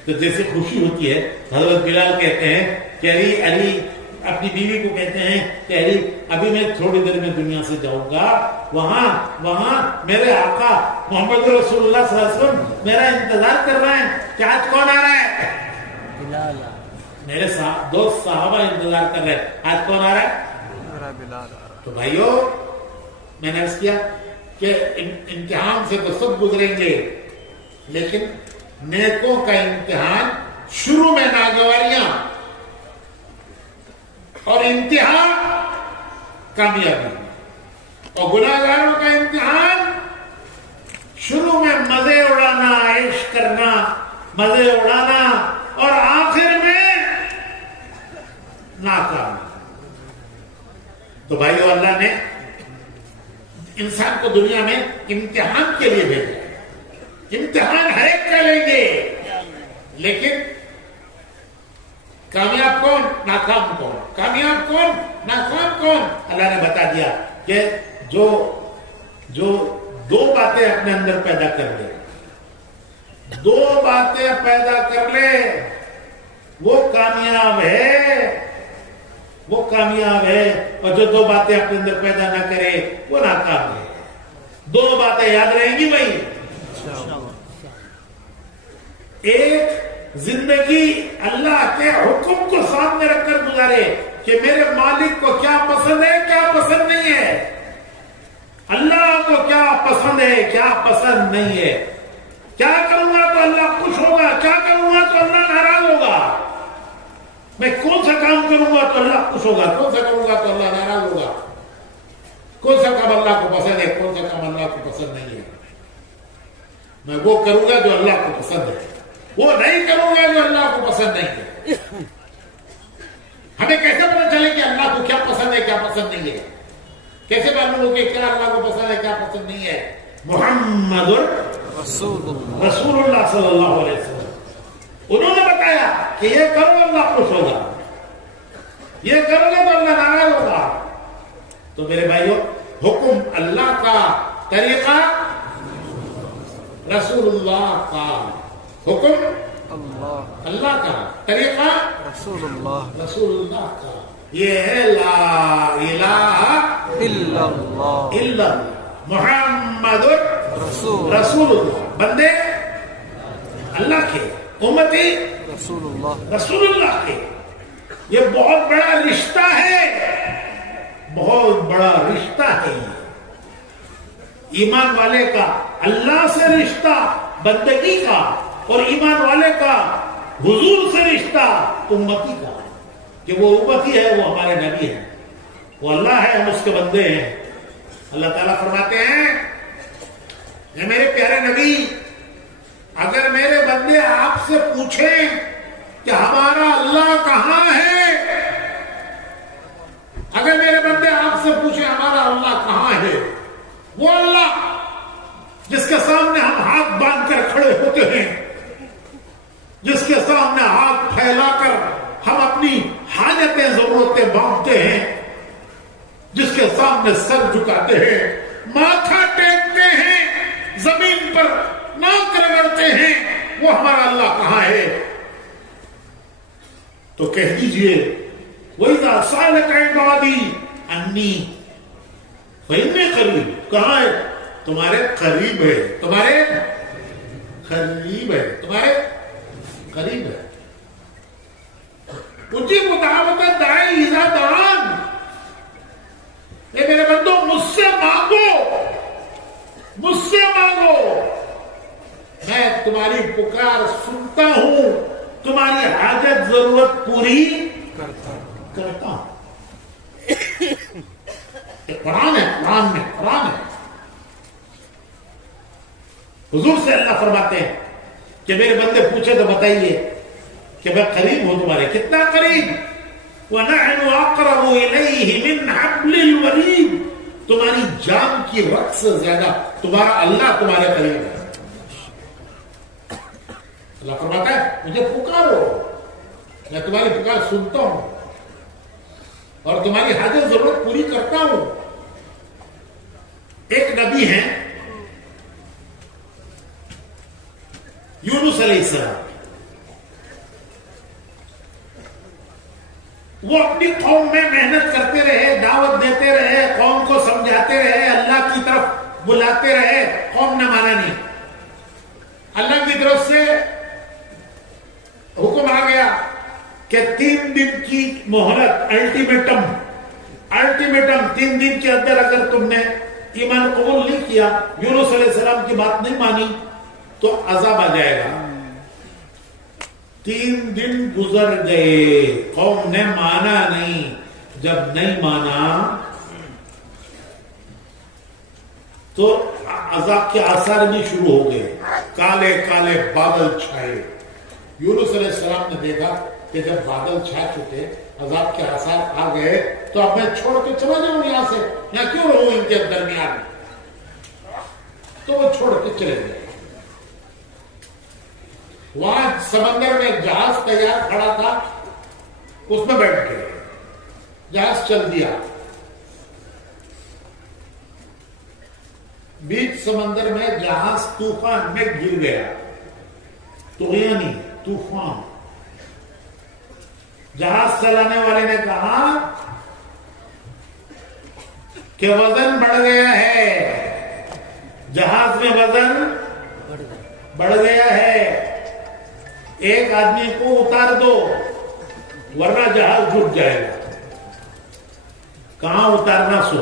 تو جیسے خوشی ہوتی ہے، حضرت بلال کہتے ہیں کہ علی اپنی بیوی کو کہتے ہیں کہ علی ابھی میں تھوڑی دیر میں دنیا سے جاؤں گا، وہاں میرے آقا محمد رسول اللہ صلی اللہ علیہ وسلم میرا انتظار کر رہے ہیں کہ آج کون آ رہا ہے؟ بلال. میرے دوست صحابہ انتظار کر رہے ہیں، آج کون آ رہا ہے؟ بلال. تو بھائیو، میں نے عرض کیا کہ امتحان سے تو سب گزریں گے، لیکن نیکوں کا امتحان شروع میں ناگواریاں اور انتہا کامیابی، اور گناہگاروں کا امتحان شروع میں مزے اڑانا، عیش کرنا، مزے اڑانا، اور آخر میں ناکام. تو بھائیو، اللہ نے انسان کو دنیا میں امتحان کے لیے بھیجا. امتحان ہر ایک کا لیں گے، لیکن کامیاب کون، ناکام کون؟ کامیاب کون، ناکام کون؟ اللہ نے بتا دیا کہ جو دو باتیں اپنے اندر پیدا کر لے، دو باتیں پیدا کر لے، وہ کامیاب ہے، وہ کامیاب ہے. اور جو دو باتیں اپنے اندر پیدا نہ کرے وہ ناکام ہے. دو باتیں یاد رہیں گی بھائی. ایک، زندگی اللہ کے حکم کو سامنے رکھ کر گزارے کہ میرے مالک کو کیا پسند ہے، کیا پسند نہیں ہے، اللہ کو کیا پسند ہے، کیا پسند نہیں ہے، کیا کروں گا تو اللہ خوش ہوگا، کیا کروں گا تو اللہ ناراض ہوگا، میں کون سا کام کروں گا تو اللہ خوش ہوگا، کون سا کروں گا تو اللہ ناراض ہوگا، کون سا کام اللہ کو پسند ہے، کون سا کام اللہ کو پسند نہیں ہے. میں وہ کروں گا جو اللہ کو پسند ہے، وہ نہیں کروں گا جو اللہ کو پسند نہیں ہے. ہمیں کیسے پتا چلے کہ اللہ کو کیا پسند ہے کیا پسند نہیں ہے؟ کیسے معلوم ہو کہ کیا اللہ کو پسند ہے کیا پسند نہیں ہے؟ محمد رسول اللہ صلی اللہ علیہ وسلم انہوں نے بتایا کہ یہ کرو اللہ خوش ہوگا، یہ کرو گے تو اللہ ناراض ہوگا. تو میرے بھائیوں، حکم اللہ کا، طریقہ رسول اللہ کا. حکم اللہ کا، طریقہ رسول اللہ کا. یہ ہے لا الہ الا اللہ محمد رسول اللہ. بندے اللہ کے، امتی رسول اللہ کے. یہ بہت بڑا رشتہ ہے، بہت بڑا رشتہ ہے. ایمان والے کا اللہ سے رشتہ بندگی کا، اور ایمان والے کا حضور سے رشتہ امتی کا، کہ وہ امتی ہے، وہ ہمارے نبی ہے، وہ اللہ ہے، ہم اس کے بندے ہیں. اللہ تعالیٰ فرماتے ہیں کہ میرے پیارے نبی، اگر میرے بندے آپ سے پوچھیں کہ ہمارا اللہ کہاں ہے، اگر میرے بندے آپ سے پوچھیں ہمارا اللہ کہاں ہے، وہ اللہ جس کے سامنے ہم ہاتھ باندھ کر کھڑے ہوتے ہیں، جس کے سامنے ہاتھ پھیلا کر ہم اپنی حاجتیں ضرورتیں مانگتے ہیں، جس کے سامنے سر جھکاتے ہیں، ماتھا ٹیکتے ہیں، زمین پر ناک رگڑتے ہیں، وہ ہمارا اللہ کہاں ہے؟ تو کہہ دیجئے وَإِذَا سَأَلَكَ عِبَادِي عَنِّي فَإِنِّي قَرِيبٌ. کہاں ہے؟ تمہارے قریب ہے، تمہارے قریب ہے، تمہارے قریب ہے. اجیب دعوت الداعی اذا دعان. اے میرے بندو، مجھ سے مانگو، مجھ سے مانگو، میں تمہاری پکار سنتا ہوں، تمہاری حاجت ضرورت پوری کرتا ہوں. قرآن ہے، قرآن ہے. حضور سے اللہ فرماتے ہیں کہ میرے بندے پوچھے تو بتائیے کہ میں قریب ہوں تمہارے. کتنا قریب؟ وَنَحْنُ أَقْرَبُ إِلَيْهِ مِنْ حَبْلِ الْوَرِيدِ. تمہاری جان کی رگ سے زیادہ تمہارا اللہ تمہارے قریب ہے. اللہ فرماتا ہے مجھے پکارو، میں تمہاری پکار سنتا ہوں اور تمہاری حاجت ضرورت پوری کرتا ہوں. ایک نبی ہیں یونس علیہ السلام، وہ اپنی قوم میں محنت کرتے رہے، دعوت دیتے رہے، قوم کو سمجھاتے رہے، اللہ کی طرف بلاتے رہے، قوم نے مانا نہیں. اللہ کی طرف سے حکم آ گیا کہ 3 دن کی مہلت، الٹیمیٹم 3 دن کے اندر اگر تم نے ایمان قبول نہیں کیا، یونس علیہ السلام کی بات نہیں مانی تو عذاب آ جائے گا. 3 دن گزر گئے، قوم نے مانا نہیں. جب نہیں مانا تو عذاب کے آثار بھی شروع ہو گئے. کالے کالے بادل چھائے. یونس علیہ السلام نے دیکھا کہ جب بادل چھا چکے، عذاب کے آثار آ گئے، تو اب میں چھوڑ کے چلا جاؤں یہاں سے، یہاں کیوں رہوں ان کے درمیان؟ تو وہ چھوڑ کے چلے گئے. وہاں سمندر میں جہاز تیار کھڑا تھا، اس میں بیٹھ گئے، جہاز چل دیا. بیچ سمندر میں جہاز طوفان میں گر گیا. طغیانی طوفان. جہاز چلانے والے نے کہا کہ وزن بڑھ گیا ہے، جہاز میں وزن بڑھ گیا ہے، ایک آدمی کو اتار دو ورنہ جہاز ڈوب جائے گا. کہاں اتارنا سو؟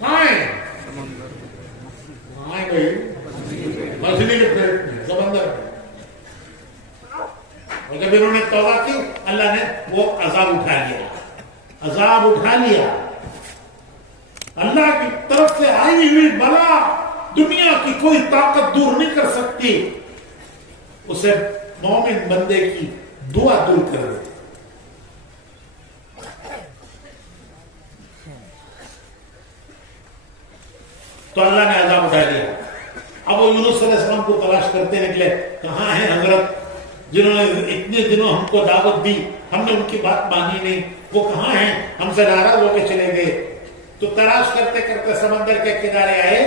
کہاں ہیں؟ کہاں ہیں بھائی؟ مچھلی کے پیٹ میں، سمندر میں. اور جب انہوں نے توبہ کی اللہ نے وہ عذاب اٹھا لیا، عذاب اٹھا لیا. اللہ کی طرف سے آئی ہوئی بلا دنیا کی کوئی طاقت دور نہیں کر سکتی، اسے مومن بندے کی دعا دور کر دیتی. تو اللہ نے عذاب اٹھا لیا. اب وہ یونس علیہ السلام کو تلاش کرتے نکلے، کہاں ہیں حضرت جنہوں نے اتنے دنوں ہم کو دعوت دی، ہم نے ان کی بات مانی نہیں، وہ کہاں ہیں؟ ہم سے ناراض ہو کے چلے گئے. تو تلاش کرتے کرتے سمندر کے کنارے آئے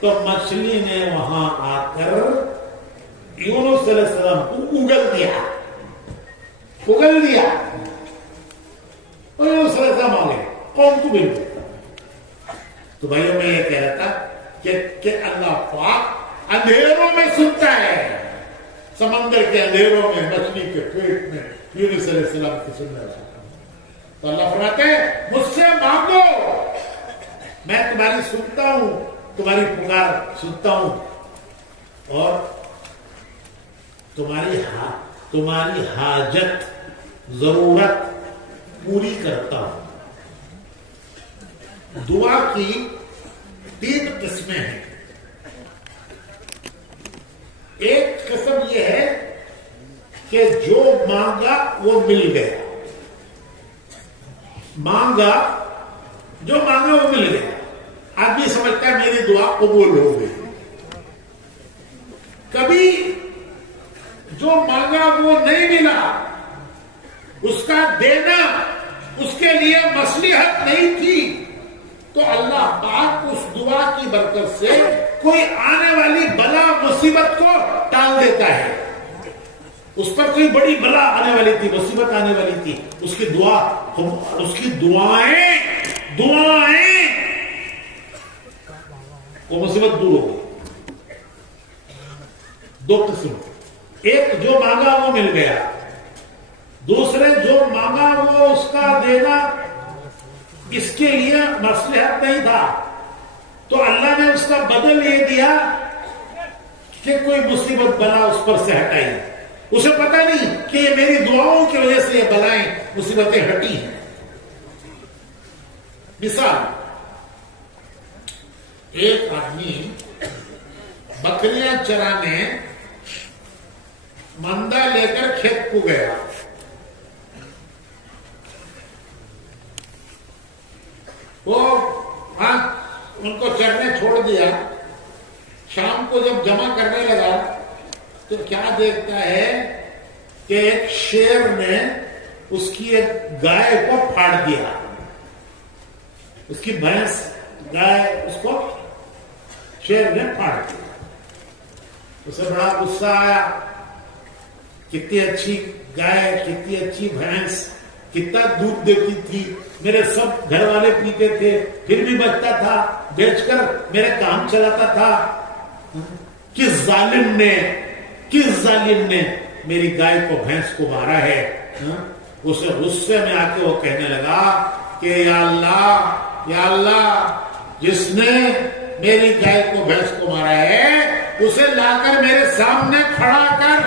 تو مچھلی نے وہاں آ کر یونس علیہ السلام کو اگل دیا. اور یونس علیہ السلام آ گئے قوم کو مل گئے. تو بھائیوں میں یہ کہہ رہا تھا کہ اللہ پاک اندھیروں میں سنتا ہے، سمندر کے اندھیروں میں، مچھلی کے پیٹ میں یونس علیہ السلام کی سننا ہے. تو اللہ فرماتے ہیں مجھ سے مانگو، میں تمہاری سنتا ہوں، تمہاری پکار سنتا ہوں اور تمہاری حاجت ضرورت پوری کرتا ہوں. دعا کی 3 قسمیں ہیں. ایک قسم یہ ہے کہ جو مانگا وہ مل گیا، جو مانگا وہ مل گیا. آدمی سمجھتا ہے میری دعا قبول ہو گئی. کبھی جو مانگا وہ نہیں ملا، اس کا دینا اس کے لیے مصلحت نہیں تھی، تو اللہ پاک اس دعا کی برکت سے کوئی آنے والی بلا مصیبت کو ٹال دیتا ہے. اس پر کوئی بڑی بلا آنے والی تھی، مصیبت آنے والی تھی، اس کی دعائیں وہ مصیبت دور ہو گئی. 2 قسم، ایک جو مانگا وہ مل گیا، دوسرے جو مانگا وہ اس کا دینا اس کے لیے مصلحت نہیں تھا، تو اللہ نے اس کا بدل یہ دیا کہ کوئی مصیبت بلا اس پر سے ہٹائی. اسے پتہ نہیں کہ یہ میری دعاؤں کی وجہ سے یہ بلائیں مصیبتیں ہٹی ہیں. مثال، ایک آدمی بکریاں چرانے مندہ لے کر کھیت کو گیا. وہ ان کو چرنے چھوڑ دیا. شام کو جب جمع کرنے لگا تو کیا دیکھتا ہے کہ ایک شیر نے اس کی ایک گائے کو پھاڑ دیا. اس کی بھینس گائے اس کو شیر نے پھاڑ دیا. اسے بڑا غصہ آیا، کتنی اچھی گائے، کتنی اچھی بھینس، کتنا دودھ دیتی تھی، میرے سب گھر والے پیتے تھے، پھر بھی بچتا تھا، بیچ کر میرے کام چلاتا تھا. کس ظالم نے میری گائے کو، بھینس کو مارا ہے. اسے غصے میں آ کے وہ کہنے لگا کہ یا اللہ جس نے میری گائے کو، بھینس کو مارا ہے اسے لا کر میرے سامنے کھڑا کر.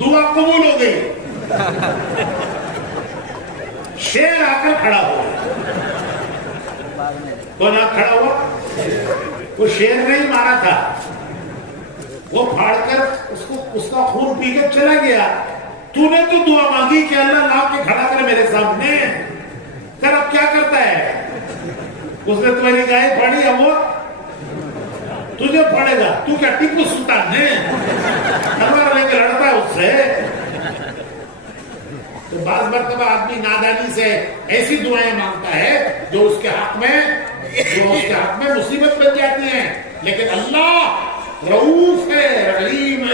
دعا قبول ہو گئی. شیر آ کر کھڑا ہو گیا. کون آ کھڑا ہوا؟ وہ شیر نہیں مارا تھا، وہ پھاڑ کر اس کا خون پی کے چلا گیا. تو نے تو دعا مانگی کہ اللہ لا کے کھڑا کر میرے سامنے. کر اب کیا کرتا ہے؟ اس نے تمہاری گائے پھاڑی ہے، وہ تجھے پڑے گا. تو کیا ٹیپو سلطان ہے؟ تلوار لے کے لڑتا ہے اس سے. تو بعض مرتبہ آدمی نادانی سے ایسی دعائیں مانگتا ہے جو اس کے حق میں مصیبت بن جاتی ہیں. لیکن اللہ رؤوف ہے، رحیم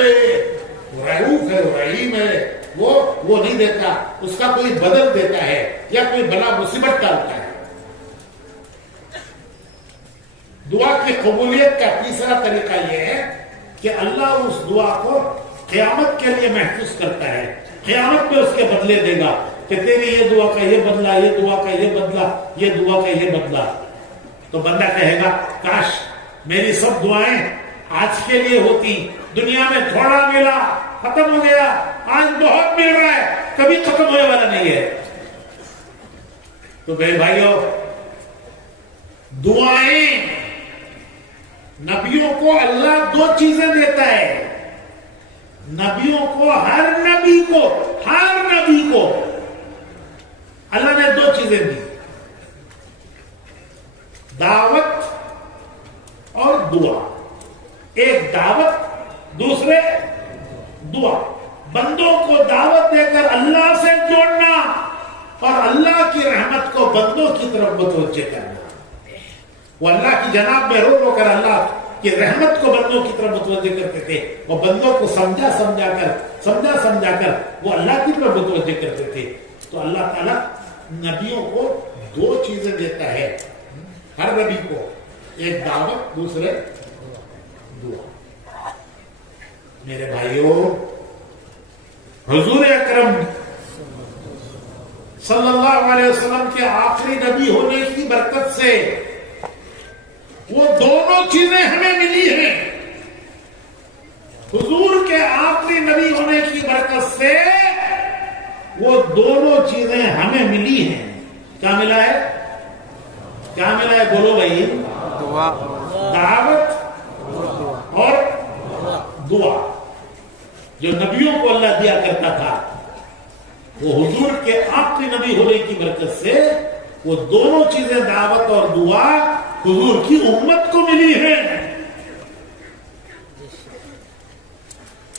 ہے، وہ نہیں دیتا، اس کا کوئی بدل دیتا ہے یا کوئی بلا مصیبت ڈالتا ہے. دعا کی قبولیت کا تیسرا طریقہ یہ ہے کہ اللہ اس دعا کو قیامت کے لیے محفوظ کرتا ہے. قیامت میں اس کے بدلے دے گا کہ تیری یہ دعا کا یہ بدلا، یہ دعا کا یہ بدلا، یہ دعا کا یہ بدلا. تو بندہ کہے گا کاش میری سب دعائیں آج کے لیے ہوتی، دنیا میں تھوڑا ملا ختم ہو گیا، آج بہت مل رہا ہے کبھی ختم ہونے والا نہیں ہے. تو میرے بھائیوں، دعائیں، نبیوں کو اللہ دو چیزیں دیتا ہے. نبیوں کو، ہر نبی کو اللہ نے دو چیزیں دی، دعوت اور دعا. ایک دعوت، دوسرے دعا. بندوں کو دعوت دے کر اللہ سے جوڑنا اور اللہ کی رحمت کو بندوں کی طرف متوجہ کرنا. وہ اللہ کی جناب میں رو رو کر اللہ کی رحمت کو بندوں کی طرف متوجہ کرتے تھے، اور بندوں کو سمجھا سمجھا کر وہ اللہ کی طرف متوجہ کرتے تھے. تو اللہ تعالیٰ نبیوں کو دو چیزیں دیتا ہے، ہر نبی کو، ایک دعوت، دوسرے دعا. میرے بھائیوں، حضور اکرم صلی اللہ علیہ وسلم کے آخری نبی ہونے کی برکت سے وہ دونوں چیزیں ہمیں ملی ہیں. حضور کے آخری نبی ہونے کی برکت سے وہ دونوں چیزیں ہمیں ملی ہیں. کیا ملا ہے؟ کیا ملا ہے؟ بولو بھائی. دعا دعوت اور دعا. جو نبیوں کو اللہ دیا کرتا تھا، وہ حضور کے آخری نبی ہونے کی برکت سے وہ دونوں چیزیں، دعوت اور دعا، حضور کی امت کو ملی ہیں.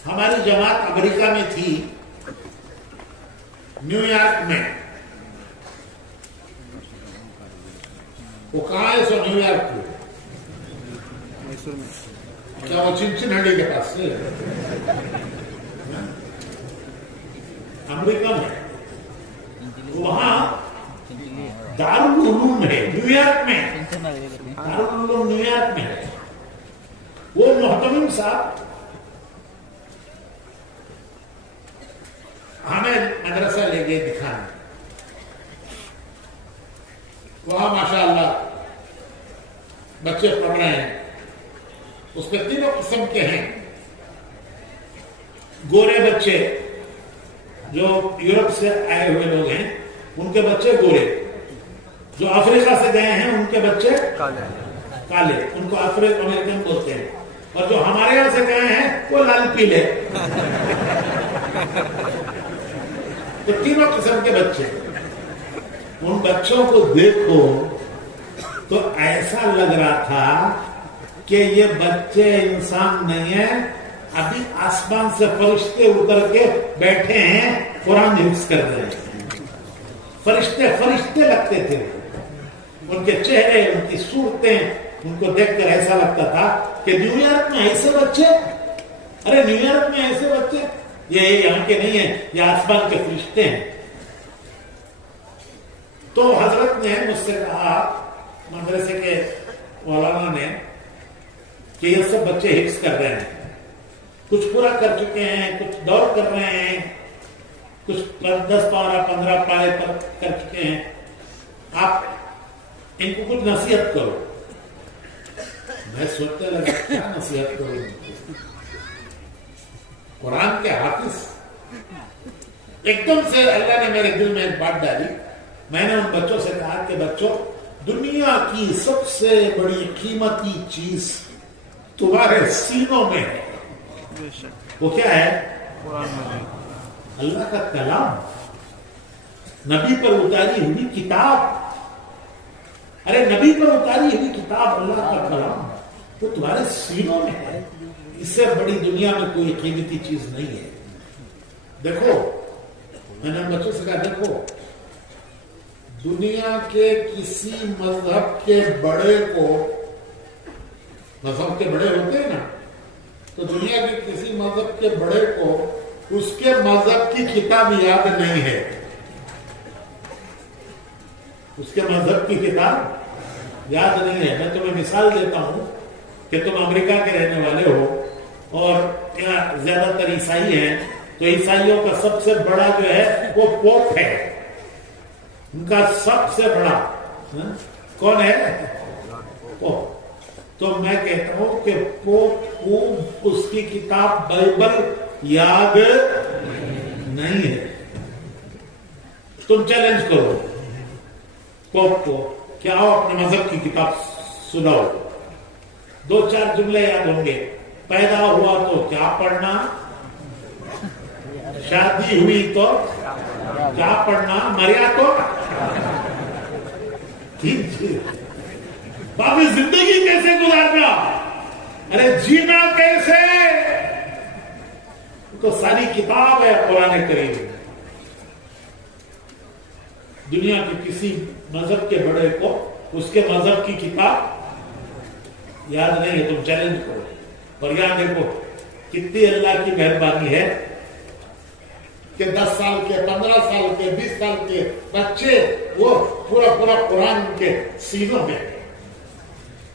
ہماری جماعت امریکہ میں تھی، نیو یارک میں. وہ کہاں ہے؟ سو نیو یارک کو. کیا وہ چنچنہڑی کے پاس سے؟ امریکہ میں. وہاں دارالعلوم ہے نیو یارک میں. دارالعلوم نیو یارک میں ہے. وہ محتمم صاحب ہمیں مدرسہ لے گئے دکھانے. وہاں ماشاءاللہ بچے پڑھ رہے ہیں. اس میں تینوں قسم کے ہیں. گورے بچے جو یورپ سے آئے ہوئے لوگ ہیں ان کے بچے گورے، جو افریقہ سے گئے ہیں ان کے بچے کالے، ان کو افریقہ امریکن بولتے ہیں. اور جو ہمارے یہاں سے گئے ہیں وہ لال پیلے. تو تینوں قسم کے بچے. ان بچوں کو دیکھو تو ایسا لگ رہا تھا کہ یہ بچے انسان نہیں ہیں، ابھی آسمان سے فرشتے اتر کے بیٹھے ہیں قرآن حفظ کر رہے ہیں. فرشتے لگتے تھے. ان کے چہرے، ان کی صورتیں، ان کو دیکھ کر ایسا لگتا تھا کہ نیو یارک میں ایسے بچے، ارے نیو یارک میں ایسے بچے، یہ یہاں کے نہیں ہیں، یہ آسمان کے فرشتے ہیں. تو حضرت نے مجھ سے کہا، مدرسے کے مولانا نے، کہ یہ سب بچے حفظ کر رہے ہیں، کچھ پورا کر چکے ہیں، کچھ دور کر رہے ہیں، کچھ 10 پارہ 15 پارے پر کر چکے ہیں. آپ ان کو کچھ نصیحت کرو. میں سوچنے لگا کیا نصیحت کرو؟ قرآن کے حافظ. ایک دم سے اللہ نے میرے دل میں ایک بات ڈالی. میں نے ان بچوں سے کہا کہ بچوں، دنیا کی سب سے بڑی قیمتی چیز تمہارے سینوں میں ہے. وہ کیا ہے؟ اللہ کا کلام، نبی پر اتاری ہوئی کتاب. ارے نبی پر اتاری ہوئی کتاب، اللہ کا کلام، وہ تمہارے سینوں میں ہے. اس سے بڑی دنیا میں کوئی قیمتی چیز نہیں ہے. دیکھو، میں نے بچوں سے کہا دیکھو، دنیا کے کسی مذہب کے بڑے کو، مذہب کے بڑے ہوتے ہیں نا، تو دنیا کے کسی مذہب کے بڑے کو اس کے مذہب کی کتاب یاد نہیں ہے. اس کے مذہب کی کتاب یاد نہیں ہے. میں تمہیں مثال دیتا ہوں کہ تم امریکہ کے رہنے والے ہو اور یہاں زیادہ تر عیسائی ہیں، تو عیسائیوں کا سب سے بڑا جو ہے وہ پوپ ہے، ان کا سب سے بڑا کون ہے؟ پوپ۔ تو میں کہتا ہوں کہ پوپ کو اس کی کتاب بائبل یاد نہیں ہے۔ تم چیلنج کرو پوپ کو کہ آؤ اپنے مذہب کی کتاب سناؤ، 2-4 جملے یاد ہوں گے۔ پیدا ہوا تو کیا پڑھنا، شادی ہوئی تو کیا پڑھنا، مریا تو باقی زندگی کیسے گزارنا، ارے جینا کیسے، تو ساری کتاب ہے قرآن کریم۔ دنیا کے کسی مذہب کے بڑے کو اس کے مذہب کی کتاب یاد نہیں ہے۔ تم چیلنج کرو، اور یہاں دیکھو کتنی اللہ کی مہربانی ہے کہ 10 سال کے، 15 سال کے، 20 سال کے بچے وہ پورا قرآن کے سینوں میں۔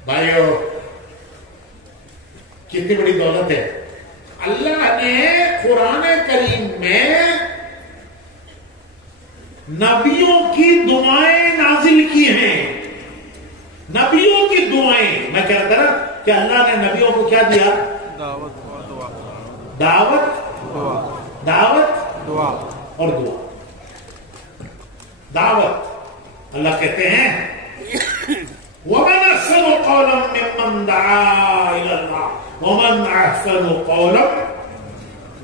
بھائیو کتنی بڑی دولت ہے، اللہ نے قرآن کریم میں نبیوں کی دعائیں نازل کی ہیں، نبیوں کی دعائیں۔ میں کہہ رہا تھا کہ اللہ نے نبیوں کو کیا دیا؟ دعوت اور دعا۔ دعوت اللہ کہتے ہیں وَمَنْ أَحْسَنُ قَوْلًا مِّمَّنْ دَعَا إِلَى اللَّهِ وَمَنْ أَحْسَنُ قَوْلًا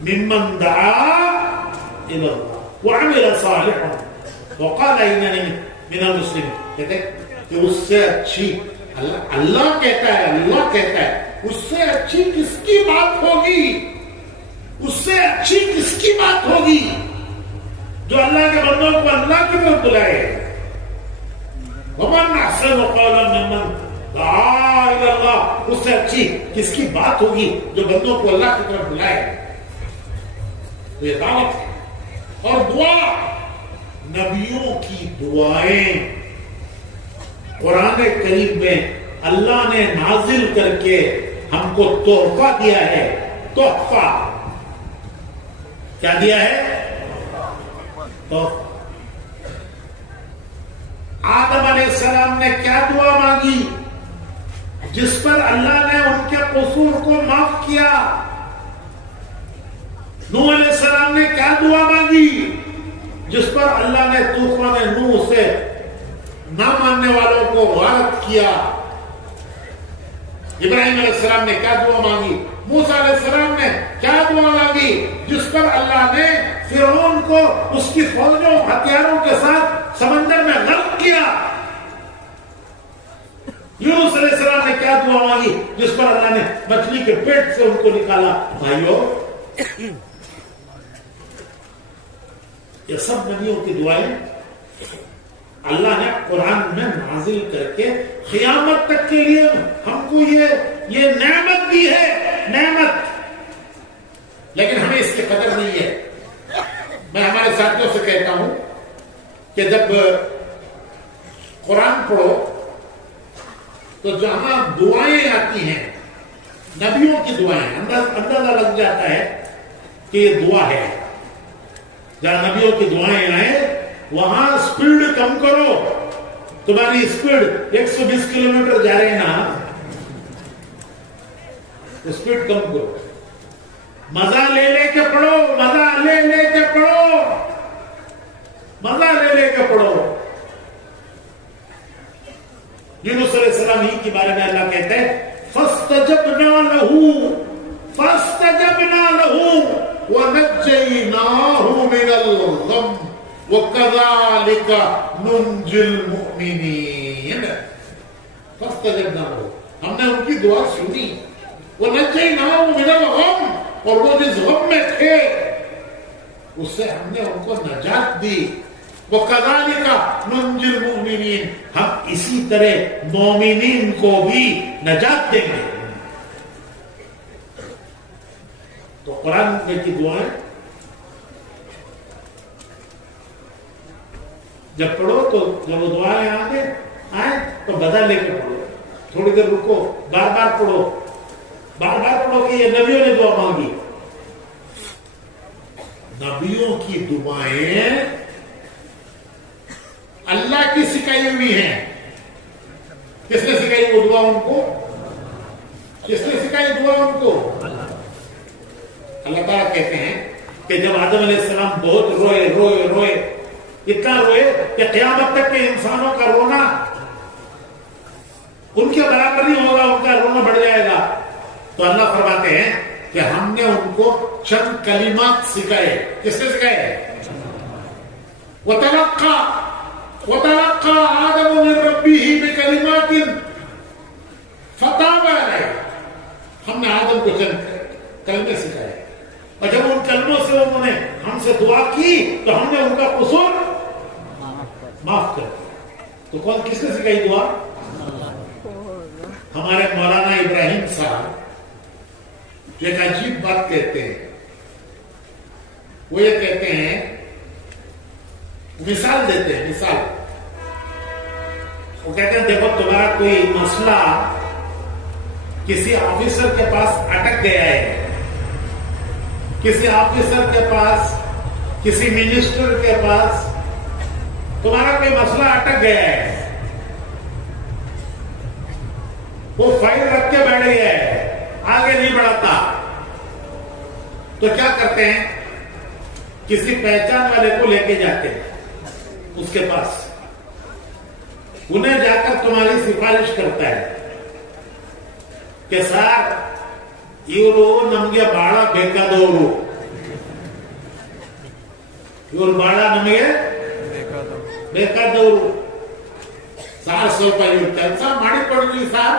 مِّمَّنْ دَعَا إِلَى اللَّهِ وَعَمِلَ صَالِحًا وَقَالَ إِنَّنِي مِنَ الْمُسْلِمِينَ۔ کہتے ہیں کہ اس سے اچھی اللہ کہتا ہے اس سے اچھی کس کی بات ہوگی، اس سے اچھی کس کی بات ہوگی جو اللہ کے بندوں کو اللہ کی طرف بلائے۔ وَمَنْ أَحْسَنُ قَوْلًا مِّمَّنْ دَعَا إِلَى اللَّهِ، اس سے اچھی کس کی بات ہوگی جو بندوں کو اللہ کی طرف بلائے۔ تو یہ دعوت ہے۔ اور دعا، نبیوں کی دعائیں قرآن کریم میں اللہ نے نازل کر کے ہم کو تحفہ دیا ہے۔ تحفہ کیا دیا ہے؟ تحفہ۔ آدم علیہ السلام نے کیا دعا مانگی جس پر اللہ نے ان کے قصور کو معاف کیا؟ نوح علیہ السلام نے کیا دعا مانگی جس پر اللہ نے طوفان نوح سے نہ ماننے والوں کو غارق کیا؟ ابراہیم علیہ السلام نے کیا دعا مانگی؟ موسیٰ علیہ السلام نے کیا دعا مانگی جس پر اللہ نے فرعون کو اس کی فوجوں ہتھیاروں کے ساتھ سمندر میں غرق کیا؟ یونس علیہ السلام نے کیا دعا مانگی جس پر اللہ نے مچھلی کے پیٹ سے ان کو نکالا؟ بھائیو یہ سب نبیوں کی دعائیں اللہ نے قرآن میں نازل کر کے قیامت تک کے لیے ہم کو یہ نعمت دی ہے، نعمت، لیکن ہمیں اس کی قدر نہیں ہے۔ میں ہمارے ساتھیوں سے کہتا ہوں کہ جب قرآن پڑھو تو جہاں دعائیں آتی ہیں، نبیوں کی دعائیں، اندازہ لگ جاتا ہے کہ یہ دعا ہے۔ جہاں نبیوں کی دعائیں آئیں وہاں سپیڈ کم کرو۔ تمہاری سپیڈ 120 کلومیٹر جا رہے ہیں نا، سپیڈ کم کرو، مزہ لے لے کے پڑھو، مزہ لے لے کے پڑھو، مزہ لے لے کے پڑھو۔ یونس علیہ السلام ہی کے بارے میں اللہ کہتے ہیں فَاسْتَجَبْنَا لَهُ فَاسْتَجَبْنَا لَهُ وَنَجَّيْنَاهُ مِنَ الْغَمِّ وَكَذَلِكَ نُنْجِي الْمُؤْمِنِينَ۔ فَاسْتَجَبْنَا لَهُ، ہم نے ان کی دعا سنی، وَنَجَّيْنَاهُ مِنَ الْغَمِّ، اور وہ جس غم میں تھے اس سے ہم نے ان کو نجات دی۔ وَكَذَلِكَ نُنْجِي الْمُؤْمِنِينَ، ہم اسی طرح مومنین کو بھی نجات دیں گے۔ تو قرآن میں کی دعائیں جب پڑھو تو جب وہ دعائیں آئیں تو بدل لے کے پڑھو، تھوڑی دیر رکو، بار بار پڑھو، بار بار پڑھو کہ یہ نبیوں نے دعا مانگی۔ نبیوں کی دعائیں اللہ کی سکھائی ہوئی ہیں. کس نے سکھائی وہ دعا ان کو؟ کس نے سکھائی دعا ان کو؟ اللہ تعالیٰ کہتے ہیں کہ جب آدم علیہ السلام بہت روئے روئے روئے، اتنا روئے کہ قیامت تک کے انسانوں کا رونا ان کے برابر نہیں ہوگا، ان کا رونا بڑھ جائے گا. تو اللہ فرماتے ہیں کہ ہم نے ان کو چند کلمات سکھائے. کس نے سکھائے؟ وَتَلَقَّى آدَمُ مِن رَبِّهِ بِكَلِمَاتٍ فَتَابَ عَلَيْهِ. ہم نے آدم کو چند کلمے سکھائے، اور جب ان کلموں سے انہوں نے ہم سے دعا کی تو ہم نے ان کا قصور معاف کر دیا. تو کون کس نے سکھائی دعا؟ ہمارے مولانا ابراہیم صاحب جو ایک عجیب بات کہتے ہیں، وہ یہ کہتے ہیں، مثال دیتے ہیں. مثال وہ کہتے ہیں دیکھو تمہارا کوئی مسئلہ کسی آفیسر کے پاس اٹک گیا ہے، کسی آفیسر کے پاس، کسی منسٹر کے پاس تمہارا کوئی مسئلہ اٹک گیا ہے، وہ فائل رکھ کے بیٹھ گیا ہے، آگے نہیں بڑھتا. تو کیا کرتے ہیں؟ کسی پہچان والے کو لے کے جاتے ہیں اس کے پاس، انہیں جا کر تمہاری سفارش کرتا ہے کہ سر ಇವರು ನಮಗೆ ಬಹಳ ಬೇಕಾದವರು, ಇವರು ಬಹಳ ನಮಗೆ ಬೇಕಾದವರು ಸಾರ್, ಸ್ವಲ್ಪ ಇವ್ರು ಕೆಲಸ ಮಾಡಿಕೊಡ್ರಿ ಸಾರ್.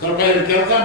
ಸ್ವಲ್ಪ ಕೆಲಸ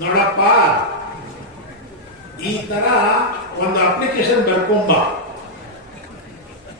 ನೋಡಪ್ಪ ಈ ತರ ಒಂದು ಅಪ್ಲಿಕೇಶನ್ ಬರ್ಕೊಂಬ.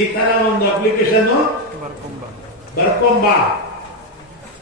ಈ ತರ ಒಂದು ಅಪ್ಲಿಕೇಶನ್ ಬರ್ಕೊಂಬ.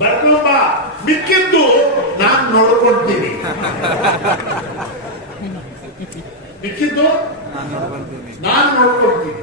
ಬರ್ಕೊಂಬ, ಮಿಕ್ಕಿದ್ದು ನಾನು ನೋಡ್ಕೊಳ್ತೀನಿ. ಮಿಕ್ಕಿದ್ದು ನಾನು ನೋಡ್ಕೊಳ್ತೀನಿ.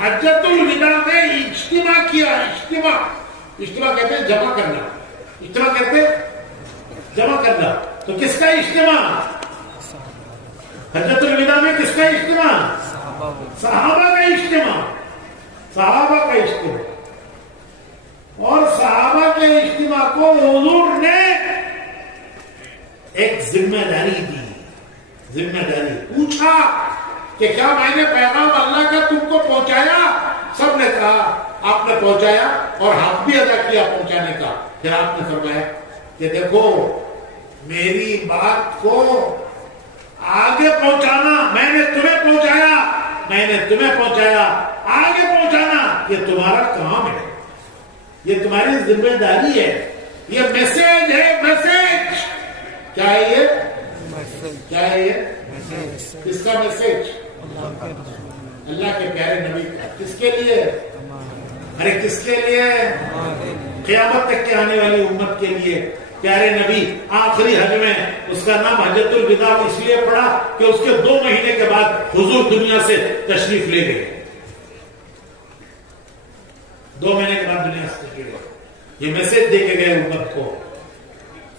حجت الوداع میں اجتماع کیا. اجتماع کہتے ہیں جمع کرنا. اجتماع کہتے ہیں جمع کرنا. تو کس کا اجتماع؟ حجت الوداع میں کس کا اجتماع؟ صحابہ کا اجتماع. صحابہ کا اجتماع. اور صحابہ کے اجتماع کو حضور نے ایک ذمہ داری دی. ذمہ داری پوچھا کہ کیا میں نے پیغام اللہ کا تم کو پہنچایا؟ سب نے کہا آپ نے پہنچایا اور حق بھی ادا کیا پہنچانے کا. پھر آپ نے فرمایا کہ دیکھو میری بات کو آگے پہنچانا، میں نے تمہیں پہنچایا، میں نے تمہیں پہنچایا، آگے پہنچانا یہ تمہارا کام ہے، یہ تمہاری ذمہ داری ہے، یہ میسج ہے. میسج کیا ہے؟ یہ کیا ہے؟ یہ کس کا میسج؟ اللہ کے پیارے نبی کا. کس کے لیے؟ ارے کس کے لیے؟ قیامت تک کے آنے والی امت کے لیے. پیارے نبی آخری حج میں اس کا نام حجت الوداع اس لیے پڑا کہ اس کے 2 مہینے کے بعد حضور دنیا سے تشریف لے گئے. 2 مہینے کے بعد دنیا سے تشریف لے گئے. یہ میسج دے کے گئے امت کو.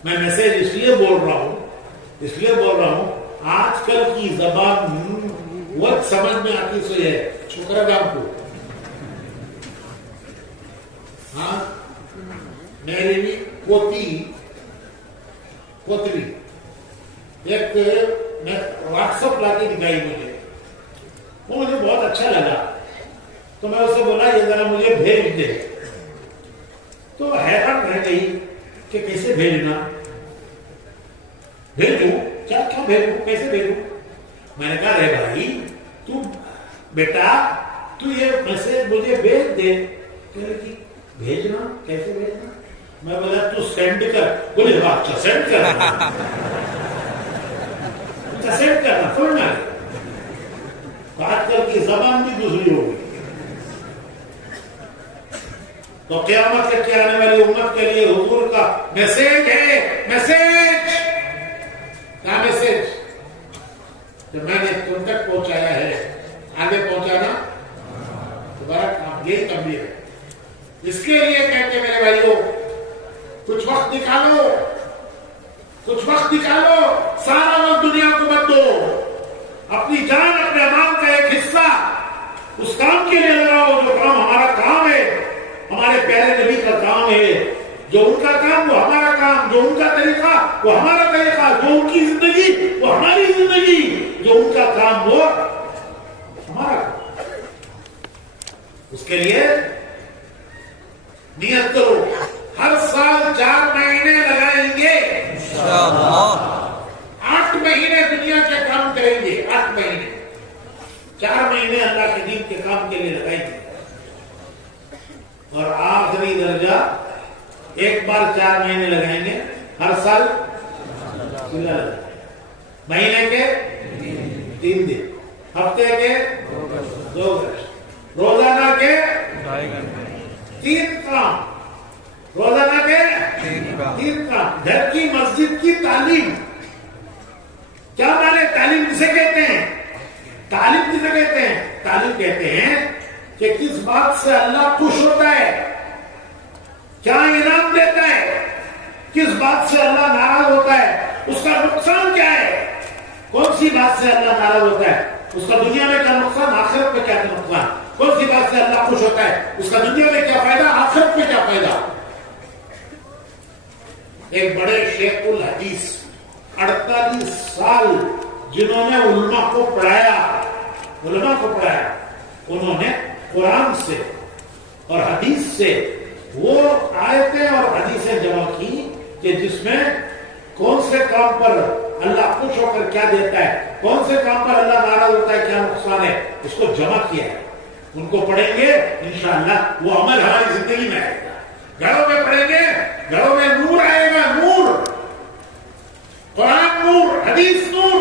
میں میسج اس لیے بول رہا ہوں آج کل کی زبان وقت سمجھ میں آتی سو ہے شکر ہے آپ کو. ہاں میری پوتری ایک واٹس ایپ لا کے دکھائی مجھے، وہ مجھے بہت اچھا لگا. تو میں اسے بولا یہ ذرا مجھے بھیج دے. تو حیران رہ گئی کہ کیسے بھیجنا، بھیجوں کیا بھیجوں، کیسے بھیجوں. میں نے کہا رے بھائی تو بیٹا تو یہ میسج مجھے بھیج دے. بھیجنا کیسے بھیجنا؟ میں بولا تو سینڈ کر. بولے اچھا سینڈ کرنا، اچھا سینڈ کرنا سمجھنا. آج کل کی زبان بھی دوسری ہو گئی. تو قیامت تک کے آنے والی امت کے لیے حضور کا میسج ہے. میسج کیا میسج؟ جو میں نے تم تک پہنچایا ہے آگے پہنچانا دوبارہ کام. یہی تنبیہ ہے. اس کے لیے کہتے ہیں میرے بھائیوں کچھ وقت نکالو، کچھ وقت نکالو. سارا وقت دنیا کو مت دو. اپنی جان اپنے مال کا ایک حصہ اس کام کے لیے لگاؤ جو کام ہمارا کام ہے، ہمارے پیارے نبی کا کام ہے. جو ان کا کام وہ ہمارا کام، جو ان کا طریقہ وہ ہمارا طریقہ، جو ان کی زندگی وہ ہماری زندگی، جو ان کا کام وہ ہمارا کام. اس کے لیے نیت کرو. ہر سال 4 مہینے لگائیں گے انشاءاللہ. 8 مہینے دنیا کے کام کریں گے. 8 مہینے 4 مہینے اللہ کے دین کے کام کے لیے لگائیں گے. اور آخری درجہ ایک بار 4 مہینے لگائیں گے. ہر سال مہینے کے 3 دن، ہفتے کے 2 گھنٹے، روزانہ کے 2.5 گھنٹے. 3 کام روزانہ کے 3 کام. گھر کی مسجد کی تعلیم. کیا مانے تعلیم کسے کہتے ہیں؟ تعلیم کسے کہتے ہیں؟ تعلیم کہتے ہیں کہ کس بات سے اللہ خوش ہوتا ہے، کیا انعام دیتا ہے، کس بات سے اللہ ناراض ہوتا ہے، اس کا نقصان کیا ہے. کون سی بات سے اللہ ناراض ہوتا ہے، اس کا دنیا میں کیا نقصان، آخرت میں کیا نقصان. کون سی بات سے اللہ خوش ہوتا ہے، اس کا دنیا میں کیا فائدہ، آخرت میں کیا فائدہ. ایک بڑے شیخ الحدیث 48 سال جنہوں نے علماء کو پڑھایا، انہوں نے قرآن سے اور حدیث سے وہ آیتیں اور حدیثیں جمع کی کہ جس میں کون سے کام پر اللہ خوش ہو کر کیا دیتا ہے، کون سے کام پر اللہ ناراض ہوتا ہے، کیا نقصان ہے، اس کو جمع کیا ہے. ان کو پڑھیں گے انشاءاللہ وہ عمل ہماری زندگی میں آئے گا. گھروں میں پڑھیں گے، گھروں میں نور آئے گا. نور، قرآن نور، حدیث نور.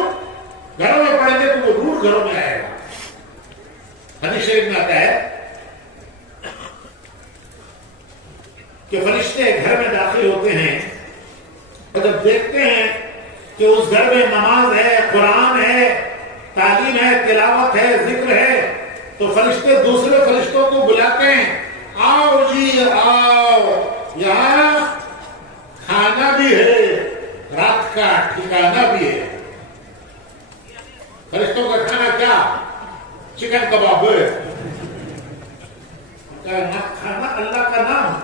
گھروں میں پڑھیں گے تو وہ نور گھروں میں آئے گا. حدیث شریف میں آتا ہے کہ فرشتے گھر میں داخل ہوتے ہیں اور جب دیکھتے ہیں کہ اس گھر میں نماز ہے، قرآن ہے، تعلیم ہے، تلاوت ہے، ذکر ہے، تو فرشتے دوسرے فرشتوں کو بلاتے ہیں، آؤ جی آؤ، یہاں کھانا بھی ہے، رات کا ٹھکانہ بھی ہے۔ فرشتوں کا کھانا کیا؟ چکن کباب ہے، کھانا اللہ کا نام،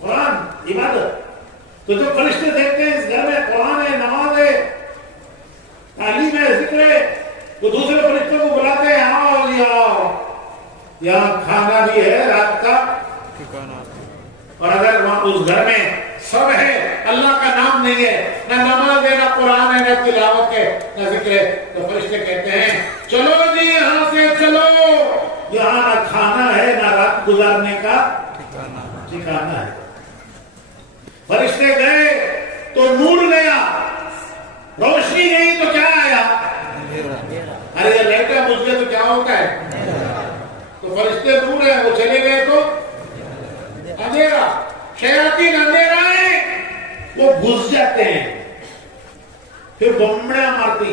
قرآن، عبادت۔ تو جو فرشتے دیکھتے ہیں اس گھر میں قرآن ہے، نماز ہے، تعلیم ہے، ذکر ہے، وہ دوسرے فرشتوں کو بلاتے ہیں، آؤ جی آؤ، یہاں کھانا بھی ہے، رات کا ٹھکانہ۔ اور اگر وہاں اس گھر میں سب ہے، اللہ کا نام نہیں ہے، نہ نماز ہے، نہ قرآن ہے، نہ تلاوت ہے، نہ ذکر ہے، تو فرشتے کہتے ہیں چلو جی یہاں سے چلو، یہاں نہ کھانا ہے، نہ رات گزارنے کا ٹھکانہ ہے۔ فرشتے گئے تو نور گیا، روشنی گئی تو کیا آیا؟ ارے یہ لائٹیں بجھ گئے تو کیا ہوتا ہے؟ تو فرشتے نور ہیں، وہ چلے گئے تو اندھیرا۔ شیاطین اندھیرا ہے، وہ گھس جاتے ہیں، پھر بمبڑیاں مارتی،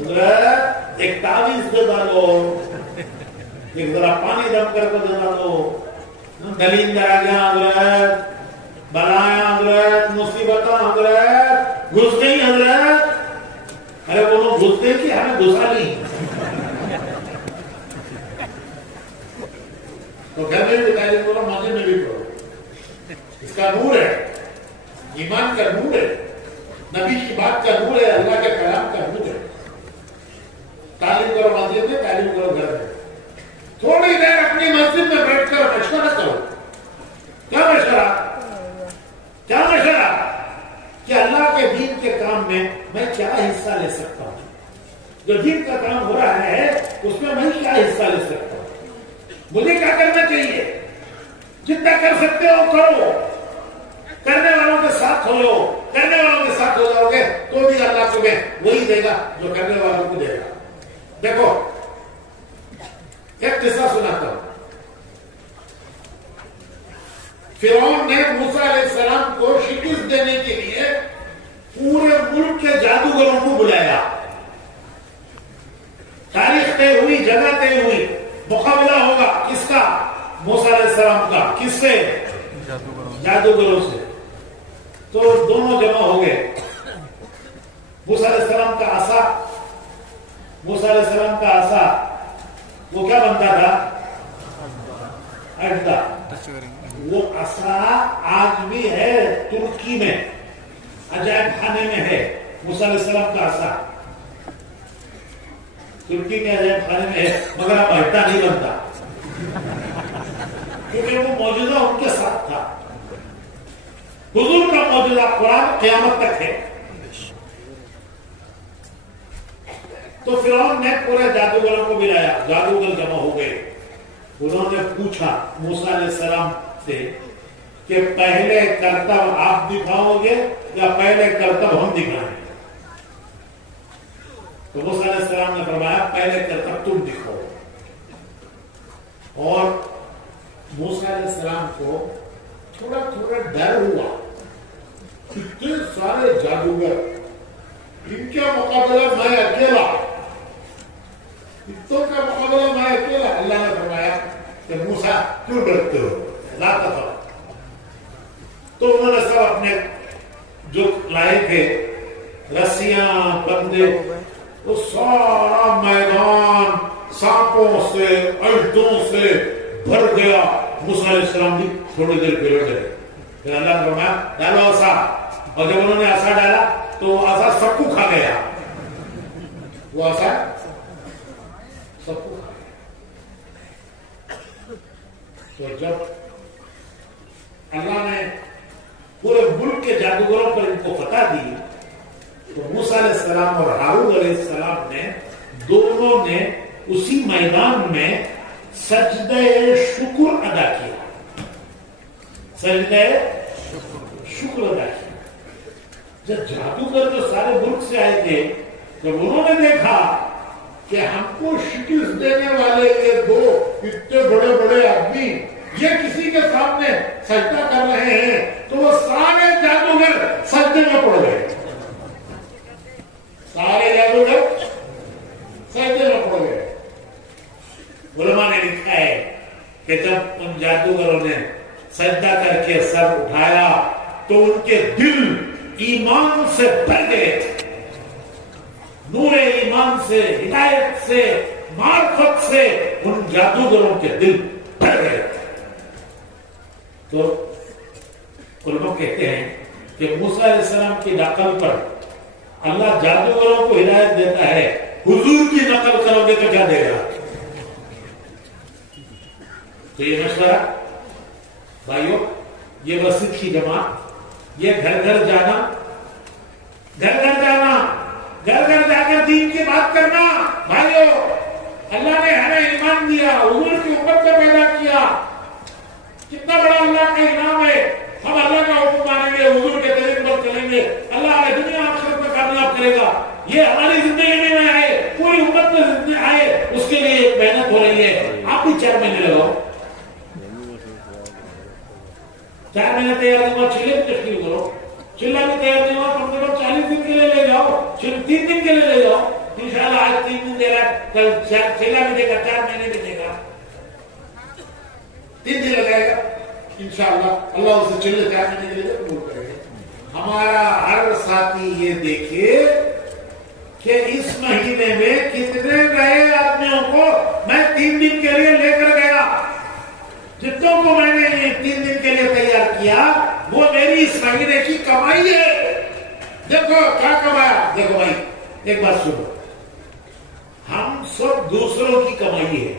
حضرت ایک تعویذ دے ڈالو، ایک ذرا پانی دم کر کے دے ڈالو، دلیندر آ گیا حضرت، بلائیں حضرت، مصیبتیں حضرت، گھس گئی حضرت۔ ارے وہ لوگ گھس گئے کہ ہمیں گھسا لی۔ تو گھر میں بھی تعلیم کرو، مسجد میں بھی کرو، اس کا نور ہے، ایمان کا نور ہے، نبی کی بات کا نور ہے، اللہ کے کلام کا نور ہے۔ تعلیم کرو مسجد میں، تعلیم کرو گھر میں۔ تھوڑی دیر اپنی مسجد میں بیٹھ کر مشورہ کرو۔ کیا مشورہ؟ کیا مشورہ؟ کہ اللہ کے دین کے کام میں میں کیا حصہ لے سکتا ہوں، جو دین کا کام ہو رہا ہے اس میں میں کیا حصہ لے سکتا ہوں، مجھے کیا کرنا چاہیے؟ جتنا کر سکتے ہو کرو، کرنے والوں کے ساتھ ہو جاؤ، کرنے والوں کے ساتھ ہو جاؤ گے تو بھی اللہ تمہیں وہی دے گا جو کرنے والوں کو دے گا۔ دیکھو ایک قصہ سناتا ہوں۔ فرعون نے موسیٰ علیہ السلام کو شکست دینے کے لیے پورے ملک کے جادوگروں کو بلایا۔ تاریخ طے ہوئی، جگہ طے ہوئی، مقابلہ ہوگا کس کا؟ موسیٰ علیہ السلام کا۔ کس سے؟ جادوگروں سے۔ تو دونوں جمع ہو گئے۔ موسیٰ علیہ السلام کا عصا، موسیٰ علیہ السلام کا عصا وہ کیا بنتا تھا؟ اڈا۔ وہ عصا آج بھی ہے ترکی میں، عجائب خانے میں ہے، موسیٰ علیہ السلام کا عصا ترکی کے عجائب خانے میں ہے، مگر اب اڈا نہیں بنتا کیونکہ وہ معجزہ ان کے ساتھ تھا۔ حضور کا معجزہ قرآن قیامت تک ہے۔ تو فرعون نے پورے جادوگروں کو بلایا، جادوگر جمع ہو گئے۔ انہوں نے پوچھا موسیٰ علیہ السلام سے کہ پہلے کرتب آپ دکھاؤ گے یا پہلے کرتب ہم دکھائیں؟ تو موسیٰ علیہ السلام نے فرمایا پہلے کرتب تم دکھاؤ۔ اور موسیٰ علیہ السلام کو تھوڑا تھوڑا ڈر ہوا، اتنے سارے جادوگر، ان کا مقابلہ میں اکیلا، اتوں کا مقابلہ میں اکیلا۔ اللہ نے فرمایا کہ موسیٰ کیوں ڈرتے ہو، لا تخف۔ تو انہوں نے سب اپنے جو لائے تھے رسیاں، بندے، وہ سارا میدان سانپوں سے، الٹوں سے بھر گیا۔ موسیٰ علیہ السلام بھی تھوڑی دیر پھر گئے۔ پھر اللہ نے فرمایا ڈالو عصا، اور جب انہوں نے عصا ڈالا تو وہ عصا سب کو کھا گیا، وہ عصا سب کو کھا گیا۔ تو جب اللہ نے پورے ملک کے جادوگروں پر ان کو فتح دی تو موسیٰ علیہ السلام اور ہارون علیہ السلام نے دونوں نے اسی میدان میں سجدہ شکر ادا کیا، سجدہ شکر ادا کیا۔ جب جادوگر جو سارے ملک سے آئے تھے، جب انہوں نے دیکھا کہ ہم کو شکست دینے والے یہ دو اتنے بڑے بڑے آدمی یہ کسی کے سامنے سجدہ کر رہے ہیں، تو وہ سارے جادوگر سجدے میں پڑ گئے، سارے جادوگر سجدے میں پڑ گئے۔ علماء نے لکھا ہے کہ جب ان جادوگروں نے سجدہ کر کے سر اٹھایا تو ان کے دل ایمان سے بھر گئے تھے، نور ایمان سے، ہدایت سے، معرفت سے ان جادوگروں کے دل بھر گئے تھے۔ تو علماء کہتے ہیں کہ موسیٰ علیہ السلام کی نقل پر اللہ جادوگروں کو ہدایت دیتا ہے، حضور کی نقل کرو گے تو کیا دے گا؟ تو یہ مشورہ بھائیو، یہ مسجد کی جماعت، یہ گھر گھر جانا، گھر گھر جانا، گھر گھر جا کر دین کی بات کرنا۔ بھائیو، اللہ نے ہمیں ایمان دیا، حضور کی امت کو پیدا کیا، کتنا بڑا اللہ کا انعام ہے۔ ہم اللہ کا حکم مانیں گے، حضور کے طریقے پر چلیں گے، اللہ ہمیں دنیا آخرت میں کامیاب کرے گا۔ یہ ہماری زندگی میں آئے، پوری امت میں زندگی آئے، اس کے لیے ایک محنت ہو رہی ہے۔ آپ بھی 4 مہینے لگاؤ، 4 مہینے تیار ہوا، چلے بھی تشکیل کرو، چلا بھی تیار نہیں ہوا، کم سے کم 40 دن کے لیے لے جاؤ، 3 دن کے لیے لے جاؤ۔ انشاءاللہ آج 3 دن دے رہا ہے، کل چلا بھی دے گا، 4 مہینے بھی دے گا، 3 دن لگائے گا انشاءاللہ، اللہ اسے چلے 4 مہینے کے لیے قبول کرے گا۔ ہمارا ہر ساتھی یہ دیکھے کہ اس مہینے میں کتنے نئے آدمیوں کو میں 3 دن کے لیے لے کر گیا، جتوں کو میں نے 3 دن کے لیے تیار کیا وہ میری اس مہینے کی کمائی ہے۔ دیکھو کیا کمایا، دیکھو بھائی ایک بات سنو، ہم سب دوسروں کی کمائی ہے۔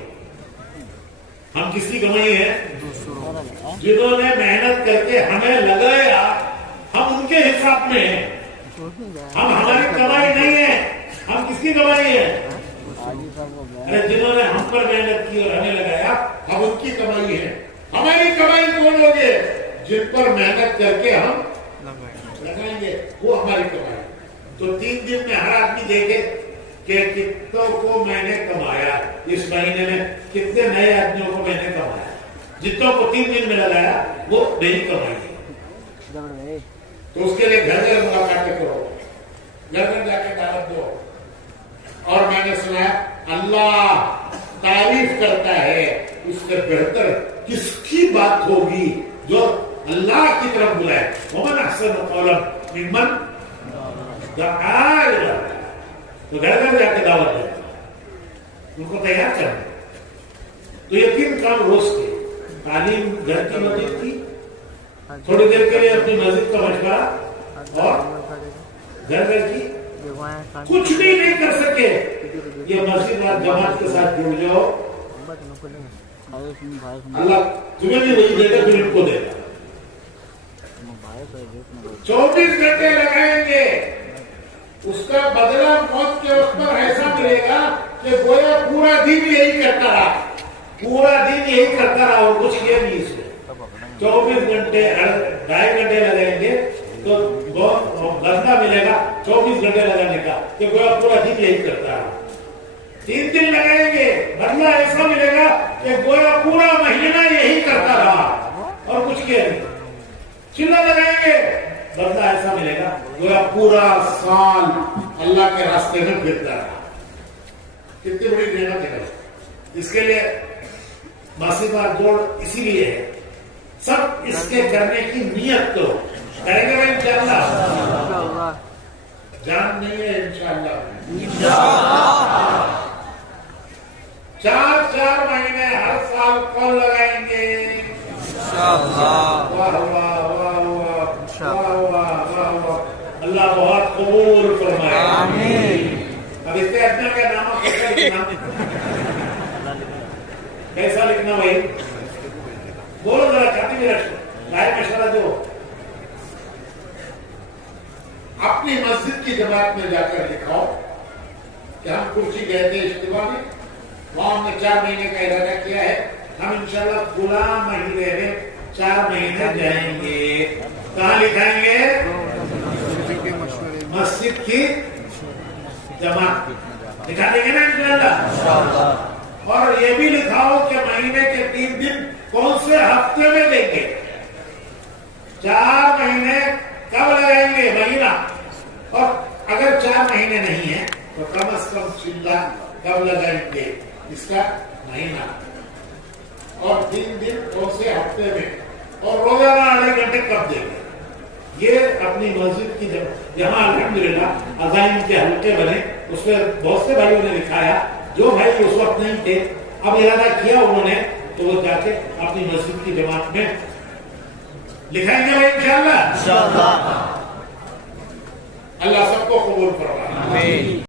ہم کس کی کمائی ہے؟ جنہوں نے محنت کر کے ہمیں لگایا، ہم ان کے حساب میں ہیں، ہم ہماری کمائی نہیں ہے۔ ہم کس کی کمائی ہے؟ ارے جنہوں نے ہم پر محنت کی اور ہمیں لگایا، ہم ان کی کمائی ہے۔ ہماری کمائی کون ہوگی؟ جن پر محنت کر کے ہم لگائیں گے، وہ ہماری کمائی۔ تو 3 دن میں ہر آدمی دیکھے کہ کتنوں کو میں نے کمایا، اس مہینے میں کتنے نئے آدمیوں کو میں نے کمایا، جتنوں کو 3 دن میں لگایا وہ میری کمائی ہے۔ تو اس کے لیے گھر گھر ملاقاتیں کرو، گھر گھر جا کے دعوت دو۔ اور میں نے سنا اللہ تعریف کرتا ہے، اس سے بہتر کس کی بات ہوگی جو اللہ کی طرف بلائے۔ ومن احسن قولا ممن دعا الی اللہ۔ تو گھر گھر جا کے دعوت دے، ان کو تیار کرنا۔ تو یہ 3 کام روز کے، تعلیم گھر کی مسجد کی، تھوڑی دیر کے لیے اپنی مسجد کا مشورہ، اور گھر گھر کی کچھ بھی نہیں کر سکے یہ مسجد اور جماعت کے ساتھ جڑ جاؤ، اللہ تمہیں بھی وہی دے گا جو ان کو دے گا۔ 24 گھنٹے لگائیں گے، اس کا بدلہ موت کے وقت پر ایسا ملے گا کہ گویا پورا دن یہی کرتا رہا، پورا دن یہی کرتا رہا اور کچھ کیا نہیں اس میں۔ 24 گھنٹے 2.5 گھنٹے لگائیں گے تو بدلہ ملے گا 24 گھنٹے لگانے کا کہ گویا پورا دن یہی کرتا رہا۔ 3 دن لگائیں گے، بدلہ ایسا ملے گا کہ گویا پورا مہینہ یہی کرتا رہا اور کچھ کیا نہیں۔ چلا لگائیں گے، بدلہ ایسا ملے گا گویا پورا سال اللہ کے راستے میں پھرتا رہا۔ کتنی بڑی نعمت ہے۔ اس کے لیے مسجد اور جوڑ اسی لیے ہے، سب اس کے کرنے کی نیت کرو، کریں گے انشاءاللہ؟ جان نہیں ہے انشاءاللہ۔ 4 مہینے ہر سال کون لگائیں گے؟ واہ واہ واہ واہ واہ واہ واہ، اللہ بہت قبول فرمائے۔ اب اتنے اپنے کا نام کیسا لکھنا؟ کیسا لکھنا بھائی؟ بولو ذرا، چاہتی بھی رائے مشورہ دو۔ اپنی مسجد کی جماعت میں جا کر لکھاؤ کہ ہم کرسی گئے تھے اجتماع میں، وہاں ہم نے 4 مہینے کا ارادہ کیا ہے، ہم انشاءاللہ فلاں مہینے میں 4 مہینے جائیں گے۔ کہاں لکھائیں گے؟ مسجد کی جماعت لکھا دیں گے نا انشاءاللہ۔ اور یہ بھی لکھاؤ کہ مہینے کے 3 دن کون سے ہفتے میں دیں گے۔ 4 مہینے کب لگائیں گے؟ مہینہ۔ اور اگر 4 مہینے نہیں ہے تو کم از کم چلا کب لگائیں گے؟ اس کا مہینہ اور 3 دن کون سے ہفتے میں اور روزانہ آدھے گھنٹے کب دیں گے. یہ اپنی مسجد کی جہاں الحمدللہ عزائم کے حلقے بنے اس میں بہت سے بھائیوں نے لکھایا. جو بھائی اس وقت نہیں تھے اب ارادہ کیا انہوں نے تو وہ جا کے اپنی مسجد کی جماعت میں لکھائیں گے بھائی انشاءاللہ. اللہ سب کو قبول فرمائے.